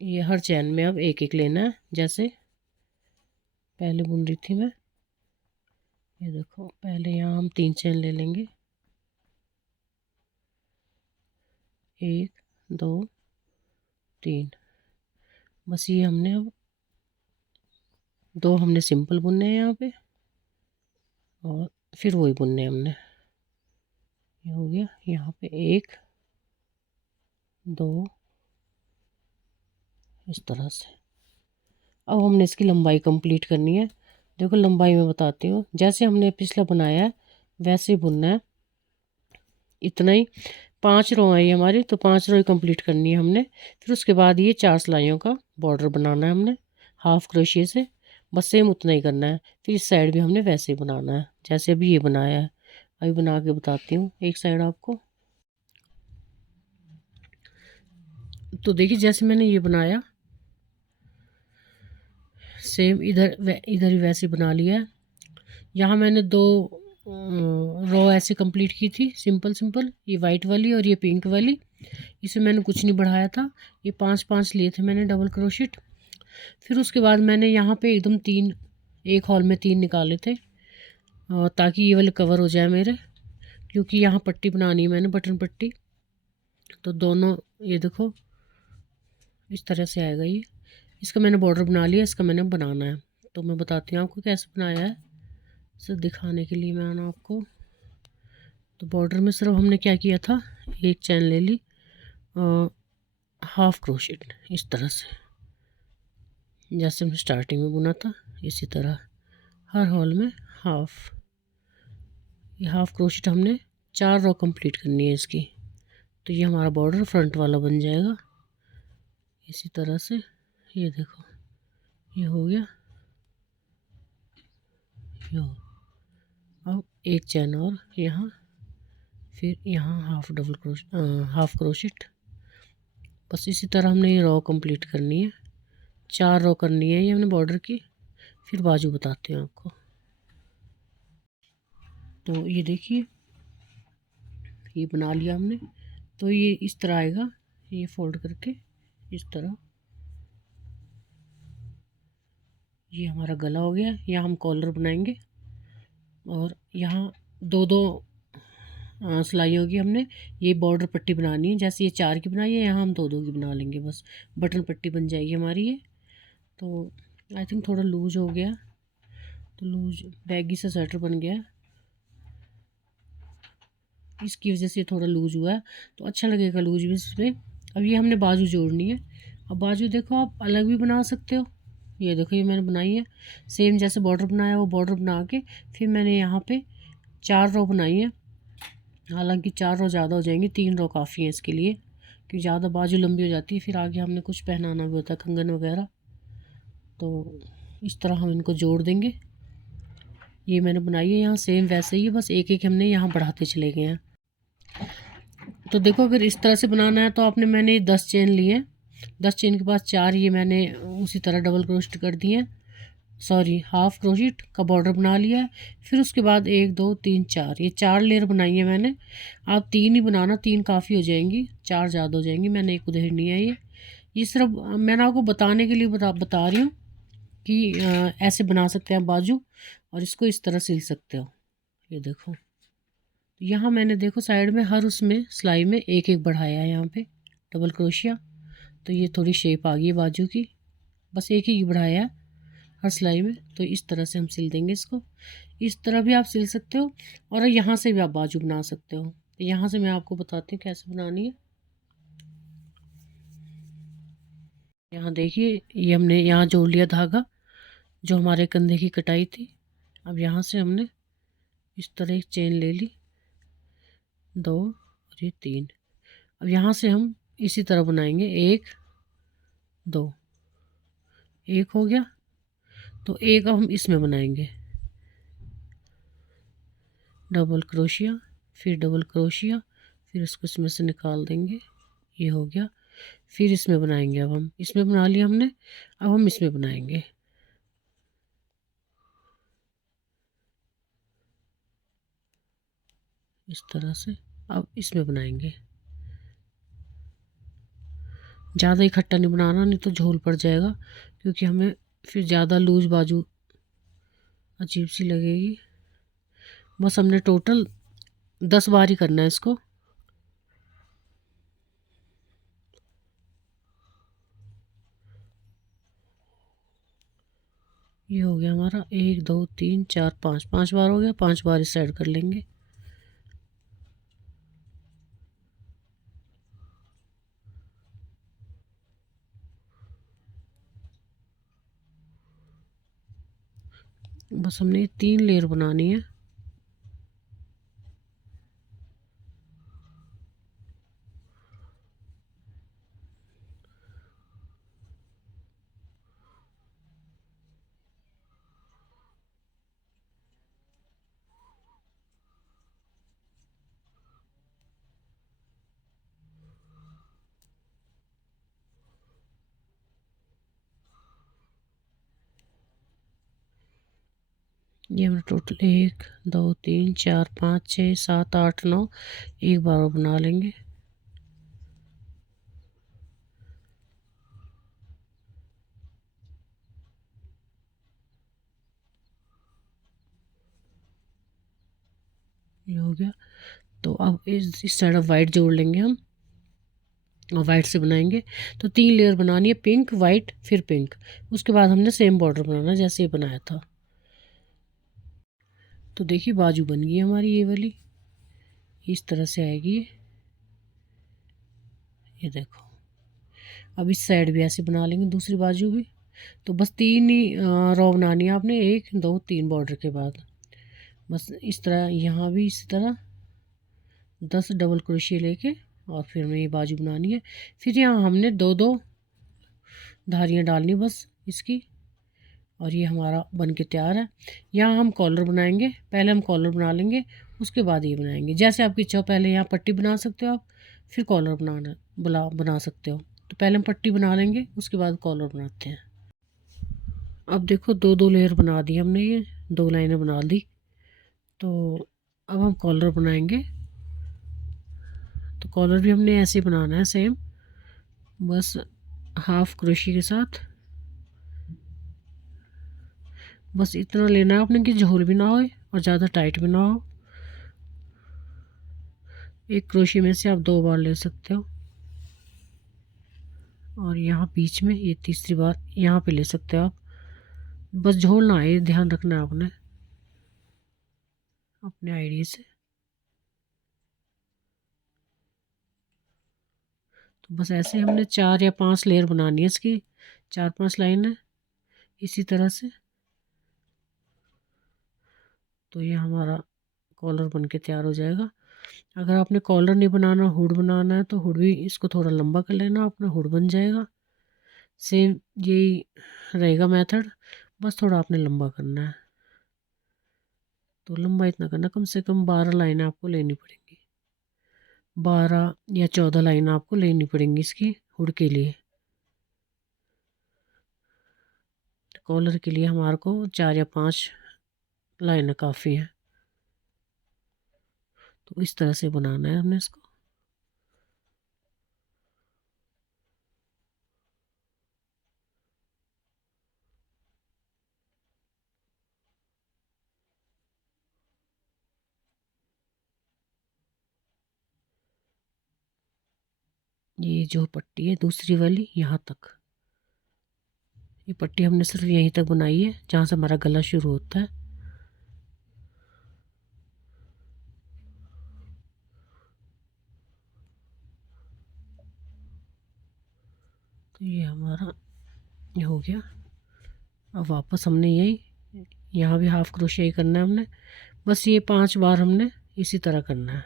ये हर चैन में अब एक एक लेना है, जैसे पहले बुन रही थी मैं। ये देखो पहले यहाँ हम 3 चैन ले लेंगे, 1 2 3। बस ये हमने अब 2 हमने सिंपल बुनने हैं यहाँ पे, और फिर वही बुनने हैं हमने। ये हो गया यहाँ पे 1 2 इस तरह से। अब हमने इसकी लंबाई कंप्लीट करनी है। देखो लंबाई मैं बताती हूँ, जैसे हमने पिछला बनाया है वैसे ही बुनना है, इतना ही। 5 रो आई हमारी, तो 5 रो ही कंप्लीट करनी है हमने। फिर उसके बाद ये 4 सिलाइयों का बॉर्डर बनाना है हमने हाफ क्रोशिया से। बस सेम उतना ही करना है। फिर इस साइड भी हमने वैसे ही बनाना है जैसे अभी ये बनाया है। अभी बना के बताती हूँ एक साइड आपको। तो देखिए जैसे मैंने ये बनाया, सेम इधर ही वैसे बना लिया है। यहाँ मैंने 2 रो ऐसे कंप्लीट की थी, सिंपल सिंपल, ये वाइट वाली और ये पिंक वाली। इसे मैंने कुछ नहीं बढ़ाया था। ये 5-5 लिए थे मैंने डबल क्रोशिट। फिर उसके बाद मैंने यहाँ पे एकदम 3, एक हॉल में 3 निकाले थे, ताकि ये वाले कवर हो जाए मेरे, क्योंकि यहाँ पट्टी बनानी है मैंने, बटन पट्टी। तो दोनों ये देखो इस तरह से आएगा ये। इसका मैंने बॉर्डर बना लिया, इसका मैंने बनाना है। तो मैं बताती हूँ आपको कैसे बनाया है, इसे दिखाने के लिए मैंने आपको। तो बॉर्डर में सिर्फ हमने क्या किया था, एक चैन ले ली, हाफ क्रोशिट इस तरह से, जैसे हमने स्टार्टिंग में बुना था इसी तरह हर हॉल में हाफ। ये हाफ क्रोशिट हमने 4 रो कंप्लीट करनी है इसकी। तो ये हमारा बॉर्डर फ्रंट वाला बन जाएगा इसी तरह से। ये देखो ये हो गया, ये हो। अब एक चैन और यहाँ, फिर यहाँ हाफ क्रोशिट। बस इसी तरह हमने ये रो कंप्लीट करनी है। 4 रो करनी है ये हमने बॉर्डर की। फिर बाजू बताते हैं आपको। तो ये देखिए ये बना लिया हमने। तो ये इस तरह आएगा, ये फोल्ड करके इस तरह। ये हमारा गला हो गया। यहाँ हम कॉलर बनाएंगे, और यहाँ 2-2 सिलाई होगी। हमने ये बॉर्डर पट्टी बनानी है, जैसे ये 4 की बनाई है, यहाँ हम 2-2 की बना लेंगे। बस बटन पट्टी बन जाएगी हमारी ये। तो आई थिंक थोड़ा लूज हो गया, तो लूज बैगी सा स्वेटर बन गया, इसकी वजह से थोड़ा लूज हुआ है। तो अच्छा लगेगा लूज भी इसमें। अब ये हमने बाजू जोड़नी है। अब बाजू देखो आप अलग भी बना सकते हो। ये देखो ये मैंने बनाई है सेम जैसे बॉर्डर बनाया, वो बॉर्डर बना के फिर मैंने यहाँ पे 4 रो बनाई है। हालांकि 4 रो ज़्यादा हो जाएंगी, 3 रो काफ़ी है इसके लिए, क्योंकि ज़्यादा बाजू लंबी हो जाती है, फिर आगे हमने कुछ पहनाना भी होता है, कंगन वगैरह। तो इस तरह हम इनको जोड़ देंगे। ये मैंने बनाई है यहाँ सेम वैसे ही, बस एक एक हमने यहाँ बढ़ाते चले गए हैं। तो देखो अगर इस तरह से बनाना है तो आपने मैंने 10 चेन लिए, 10 चेन के पास 4 ये मैंने उसी तरह डबल क्रोशिट कर दिए, सॉरी हाफ क्रोशिट का बॉर्डर बना लिया है। फिर उसके बाद 1 2 3 4 ये 4 लेयर बनाई है मैंने। आप 3 ही बनाना, 3 काफ़ी हो जाएंगी, 4 ज़्यादा हो जाएंगी। मैंने एक उधेड़नी है ये सिर्फ मैंने आपको बताने के लिए बता रही हूँ कि ऐसे बना सकते हैं बाजू, और इसको इस तरह सिल सकते हो। ये देखो यहाँ मैंने देखो साइड में हर उसमें सिलाई में एक एक बढ़ाया है यहाँ पे डबल क्रोशिया। तो ये थोड़ी शेप आ गई है बाजू की, बस एक ही बढ़ाया है हर सिलाई में। तो इस तरह से हम सिल देंगे इसको। इस तरह भी आप सिल सकते हो, और यहाँ से भी आप बाजू बना सकते हो। तो यहाँ से मैं आपको बताती हूँ कैसे बनानी है। यहाँ देखिए ये हमने यहाँ जोड़ लिया धागा जो हमारे कंधे की कटाई थी। अब यहाँ से हमने इस तरह एक चेन ले ली, 2 और ये 3। अब यहाँ से हम इसी तरह बनाएंगे, 1 2, एक हो गया। तो एक अब हम इसमें बनाएंगे, डबल क्रोशिया, फिर डबल क्रोशिया, फिर इसको इसमें से निकाल देंगे। ये हो गया। फिर इसमें बनाएंगे, अब हम इसमें बना लिया हमने, अब हम इसमें बनाएंगे। इस तरह से अब इसमें बनाएंगे। ज़्यादा इकट्ठा नहीं बनाना, नहीं तो झोल पड़ जाएगा, क्योंकि हमें फिर ज़्यादा लूज बाजू अजीब सी लगेगी। बस हमने टोटल 10 बार ही करना है इसको। ये हो गया हमारा 1 2 3 4 5, 5 बार हो गया। 5 बार इस साइड कर लेंगे। बस हमने 3 लेयर बनानी है। ये हमने टोटल 1 2 3 4 5 6 7 8 9 एक बार और बना लेंगे। ये हो गया। तो अब इस साइड अब वाइट जोड़ लेंगे हम, और वाइट से बनाएंगे। तो 3 लेयर बनानी है, पिंक वाइट फिर पिंक। उसके बाद हमने सेम बॉर्डर बनाना है जैसे ये बनाया था। तो देखिए बाजू बन गई हमारी ये वाली, इस तरह से आएगी ये देखो। अब इस साइड भी ऐसे बना लेंगे, दूसरी बाजू भी। तो बस 3 ही रो बनानी है आपने, 1 2 3 बॉर्डर के बाद। बस इस तरह यहाँ भी इसी तरह 10 डबल क्रोशिया लेके और फिर हमें ये बाजू बनानी है। फिर यहाँ हमने 2 2 धारियाँ डालनी बस इसकी, और ये हमारा बन के तैयार है। यहाँ हम कॉलर बनाएंगे, पहले हम कॉलर बना लेंगे, उसके बाद ये बनाएंगे। जैसे आपकी इच्छा हो, पहले यहाँ पट्टी बना सकते हो आप, फिर कॉलर बना सकते हो। तो पहले हम पट्टी बना लेंगे, उसके बाद कॉलर बनाते हैं। अब देखो 2 2 लेयर बना दी हमने, ये 2 लाइनें बना दी। तो अब हम कॉलर बनाएंगे। तो कॉलर भी हमने ऐसे ही बनाना है सेम, बस हाफ क्रोशिया के साथ। बस इतना लेना है आपने कि झोल भी ना हो और ज़्यादा टाइट भी ना हो। एक क्रोशिया में से आप 2 बार ले सकते हो, और यहाँ बीच में ये तीसरी बार यहाँ पे ले सकते हो आप। बस झोल ना आए, ध्यान रखना है आपने अपने आइडिया से। तो बस ऐसे हमने 4 या 5 लेयर बनानी है इसकी, 4 5 लाइन है इसी तरह से। तो ये हमारा कॉलर बन के तैयार हो जाएगा। अगर आपने कॉलर नहीं बनाना, हुड बनाना है, तो हुड भी इसको थोड़ा लंबा कर लेना, अपना हुड बन जाएगा। सेम यही रहेगा मेथड, बस थोड़ा आपने लंबा करना है। तो लंबा इतना करना, कम से कम 12 लाइनें आपको लेनी पड़ेंगी। 12 या 14 लाइन आपको लेनी पड़ेंगी इसकी हुड के लिए। कॉलर के लिए हमारे को 4 या 5 लाइनें काफ़ी हैं। तो इस तरह से बनाना है हमने इसको। ये जो पट्टी है दूसरी वाली यहाँ तक, ये पट्टी हमने सिर्फ यहीं तक बनाई है जहाँ से हमारा गला शुरू होता है। तो ये हमारा ये हो गया। अब वापस हमने यही यहाँ भी हाफ क्रोशिया ही करना है हमने। बस ये 5 बार हमने इसी तरह करना है,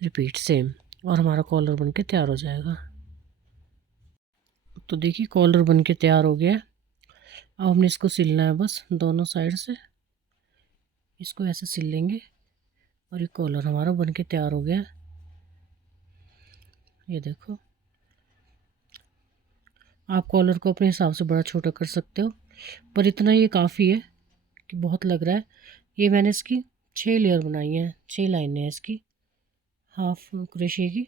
रिपीट सेम, और हमारा कॉलर बन के तैयार हो जाएगा। तो देखिए कॉलर बन के तैयार हो गया है। अब हमने इसको सिलना है बस दोनों साइड से, इसको ऐसे सिल लेंगे। और ये कॉलर हमारा बन के तैयार हो गया है। ये देखो, आप कॉलर को अपने हिसाब से बड़ा छोटा कर सकते हो, पर इतना ये काफ़ी है कि बहुत लग रहा है। ये मैंने इसकी 6 लेयर बनाई हैं, 6 लाइनें हैं इसकी हाफ क्रोशिया की।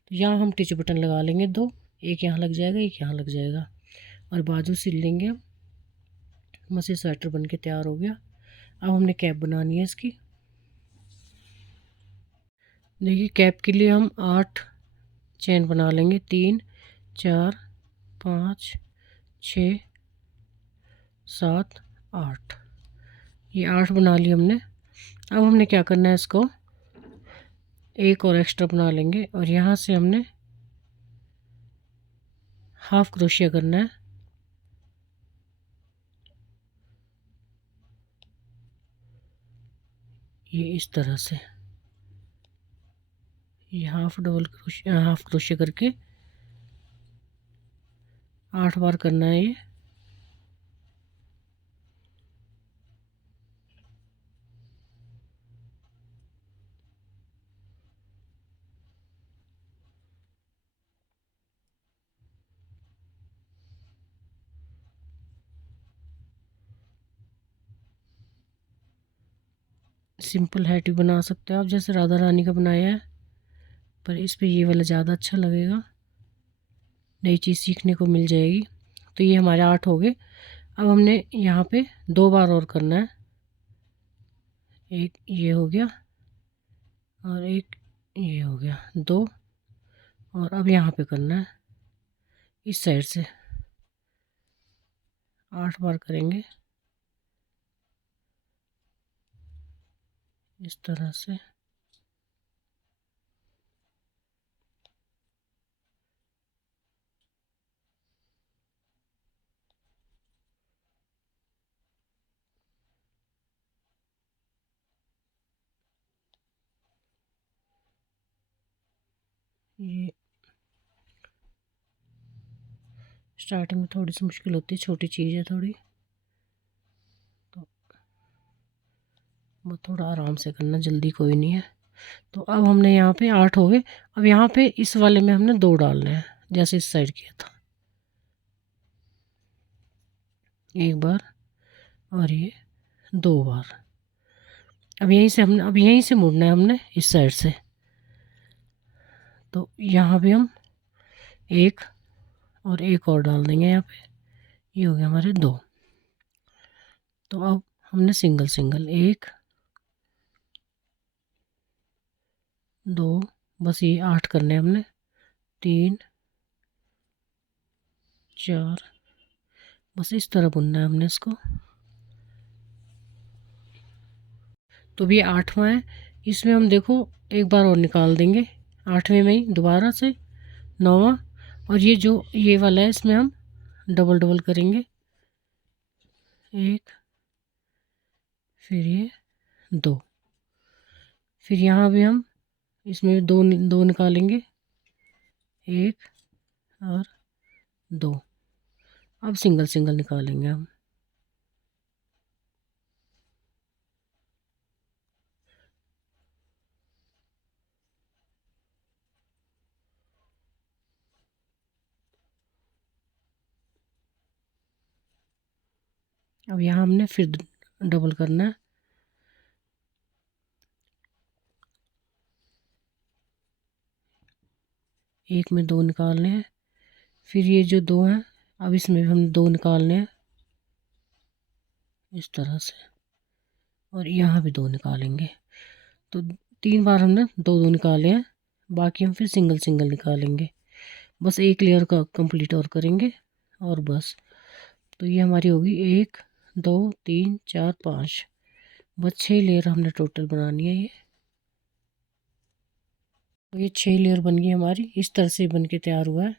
तो यहाँ हम टिच बटन लगा लेंगे 2, एक यहाँ लग जाएगा, एक यहाँ लग जाएगा, और बाजू सिल लेंगे हम। बस ये स्वेटर बन के तैयार हो गया। अब हमने कैप बनानी है इसकी। देखिए, कैप के लिए हम 8 चैन बना लेंगे, 3 4 5 6 7 8। ये 8 बना ली हमने। अब हमने क्या करना है, इसको एक और एक्स्ट्रा बना लेंगे और यहाँ से हमने हाफ क्रोशिया करना है। ये इस तरह से ये हाफ क्रोशिया करके 8 बार करना है ये। सिंपल हैट भी बना सकते हो आप, जैसे राधा रानी का बनाया है, पर इस पे ये वाला ज़्यादा अच्छा लगेगा, नई चीज़ सीखने को मिल जाएगी। तो ये हमारे 8 हो गए। अब हमने यहाँ पे 2 बार और करना है। एक ये हो गया और एक ये हो गया, 2। और अब यहाँ पे करना है इस साइड से 8 बार करेंगे इस तरह से। ये स्टार्टिंग में थोड़ी सी मुश्किल होती है, छोटी चीज़ है थोड़ी, तो वो थोड़ा आराम से करना, जल्दी कोई नहीं है। तो अब हमने यहाँ पे 8 हो गए। अब यहाँ पे इस वाले में हमने 2 डालने हैं, जैसे इस साइड किया था, एक बार और ये 2 बार। अब यहीं से मुड़ना है हमने इस साइड से। तो यहाँ भी हम एक और एक और डाल देंगे यहाँ पे, ये हो गया हमारे 2। तो अब हमने सिंगल सिंगल 1 2, बस ये 8 करने हैं हमने, 3 4, बस इस तरह बुनना है हमने इसको। तो भी 8वां है, इसमें हम देखो एक बार और निकाल देंगे 8वें में ही दोबारा से 9वां। और ये जो ये वाला है, इसमें हम डबल डबल करेंगे, एक, फिर ये 2, फिर यहाँ भी हम इसमें भी दो निकालेंगे, 1 और 2। अब सिंगल सिंगल निकालेंगे हम। अब यहाँ हमने फिर डबल करना है, एक में 2 निकालने हैं, फिर ये जो 2 हैं, अब इसमें भी हम 2 निकालने हैं इस तरह से, और यहाँ भी 2 निकालेंगे। तो 3 बार हमने 2 2 निकाले हैं, बाकी हम फिर सिंगल सिंगल निकालेंगे। बस एक लेयर का कंप्लीट और करेंगे और बस। तो ये हमारी होगी 1 2 3 4 5, बस 6 लेयर हमने टोटल बनानी है ये। तो ये 6 लेयर बन गई हमारी, इस तरह से बन के तैयार हुआ है।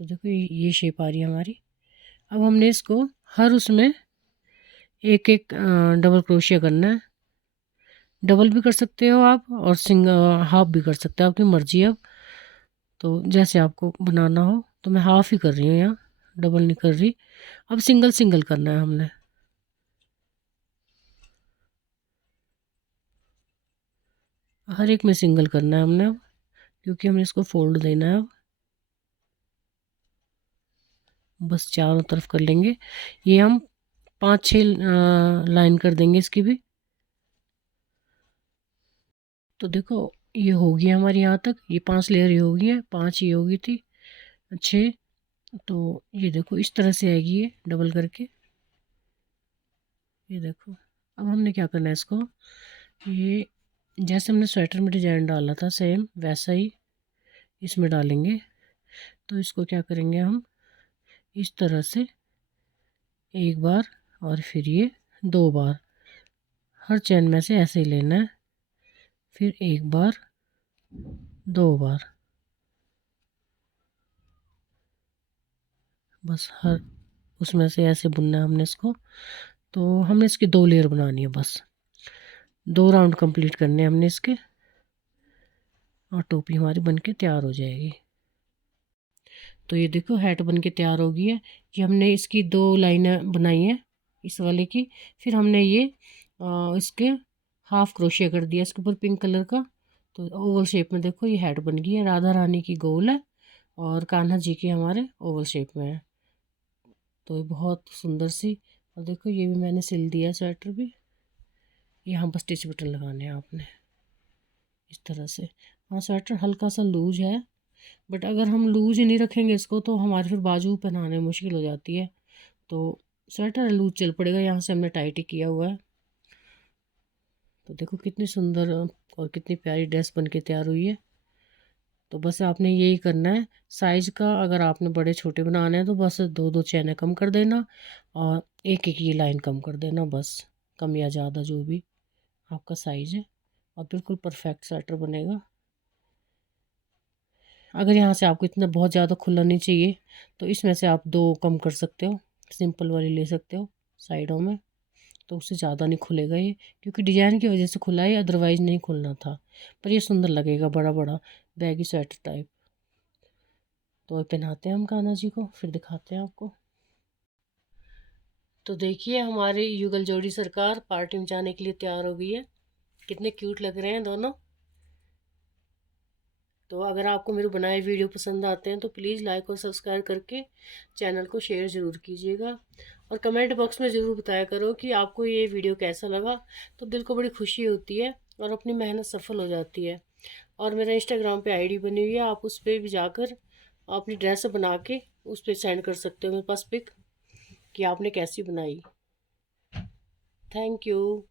तो देखो ये शेप आ रही है हमारी। अब हमने इसको हर उसमें एक एक डबल क्रोशिया करना है। डबल भी कर सकते हो आप और हाफ भी कर सकते हो, आपकी मर्जी है। अब तो जैसे आपको बनाना हो, तो मैं हाफ ही कर रही हूँ यहाँ, डबल नहीं कर रही। अब सिंगल सिंगल करना है हमने। हर एक में सिंगल करना है हमने अब, क्योंकि हमें इसको फोल्ड देना है अब। बस चारों तरफ कर लेंगे। ये हम 5-6 लाइन कर देंगे इसकी भी। तो देखो ये होगी हमारी यहाँ तक, ये 5 लेयर ये होगी है, 5 ये होगी थी, 6। तो ये देखो इस तरह से आएगी ये डबल करके। ये देखो अब हमने क्या करना है इसको, ये जैसे हमने स्वेटर में डिजाइन डाला था सेम वैसा ही इसमें डालेंगे। तो इसको क्या करेंगे हम, इस तरह से एक बार और फिर ये 2 बार, हर चैन में से ऐसे ही लेना है, फिर एक बार 2 बार, बस हर उसमें से ऐसे बुनना है हमने इसको। तो हमने इसकी 2 लेयर बनानी है, बस 2 राउंड कंप्लीट करने हैं हमने इसके, और टोपी हमारी बन के तैयार हो जाएगी। तो ये देखो हैट बन के तैयार हो गई है। ये हमने इसकी 2 लाइनें बनाई हैं इस वाले की, फिर हमने ये इसके हाफ क्रोशिया कर दिया इसके ऊपर पिंक कलर का। तो ओवल शेप में देखो ये हैट बन गई है, राधा रानी की गोल है और कान्हा जी की हमारे ओवल शेप में है। तो ये बहुत सुंदर सी, और देखो ये भी मैंने सिल दिया स्वेटर भी। यहाँ पर स्टिच बटन लगाने हैं आपने इस तरह से। हाँ स्वेटर हल्का सा लूज है, बट अगर हम लूज ही नहीं रखेंगे इसको तो हमारे फिर बाजू पहनाने में मुश्किल हो जाती है। तो स्वेटर लूज चल पड़ेगा, यहाँ से हमने टाइट ही किया हुआ है। तो देखो कितनी सुंदर और कितनी प्यारी ड्रेस बन के तैयार हुई है। तो बस आपने यही करना है, साइज़ का अगर आपने बड़े छोटे बनाने हैं तो बस 2-2 चैनें कम कर देना और एक एक ये लाइन कम कर देना, बस कम या ज़्यादा जो भी आपका साइज़ है, और बिल्कुल परफेक्ट स्वेटर बनेगा। अगर यहाँ से आपको इतना बहुत ज़्यादा खुला नहीं चाहिए तो इसमें से आप 2 कम कर सकते हो, सिंपल वाली ले सकते हो साइडों में, तो उससे ज़्यादा नहीं खुलेगा ये, क्योंकि डिज़ाइन की वजह से खुला है, अदरवाइज़ नहीं खुलना था। पर ये सुंदर लगेगा, बड़ा बड़ा बैगी स्वेटर टाइप। तो पहनाते हैं हम कान्हा जी को, फिर दिखाते हैं आपको। तो देखिए हमारी युगल जोड़ी सरकार पार्टी में जाने के लिए तैयार हो गई है। कितने क्यूट लग रहे हैं दोनों। तो अगर आपको मेरे बनाए वीडियो पसंद आते हैं तो प्लीज़ लाइक और सब्सक्राइब करके चैनल को शेयर ज़रूर कीजिएगा, और कमेंट बॉक्स में ज़रूर बताया करो कि आपको ये वीडियो कैसा लगा। तो दिल को बड़ी खुशी होती है और अपनी मेहनत सफल हो जाती है। और मेरा इंस्टाग्राम पे आईडी बनी हुई है, आप उस पर भी जाकर अपनी ड्रेस बना के उस पर सेंड कर सकते हो मेरे पास पिक कि आपने कैसी बनाई। Thank you.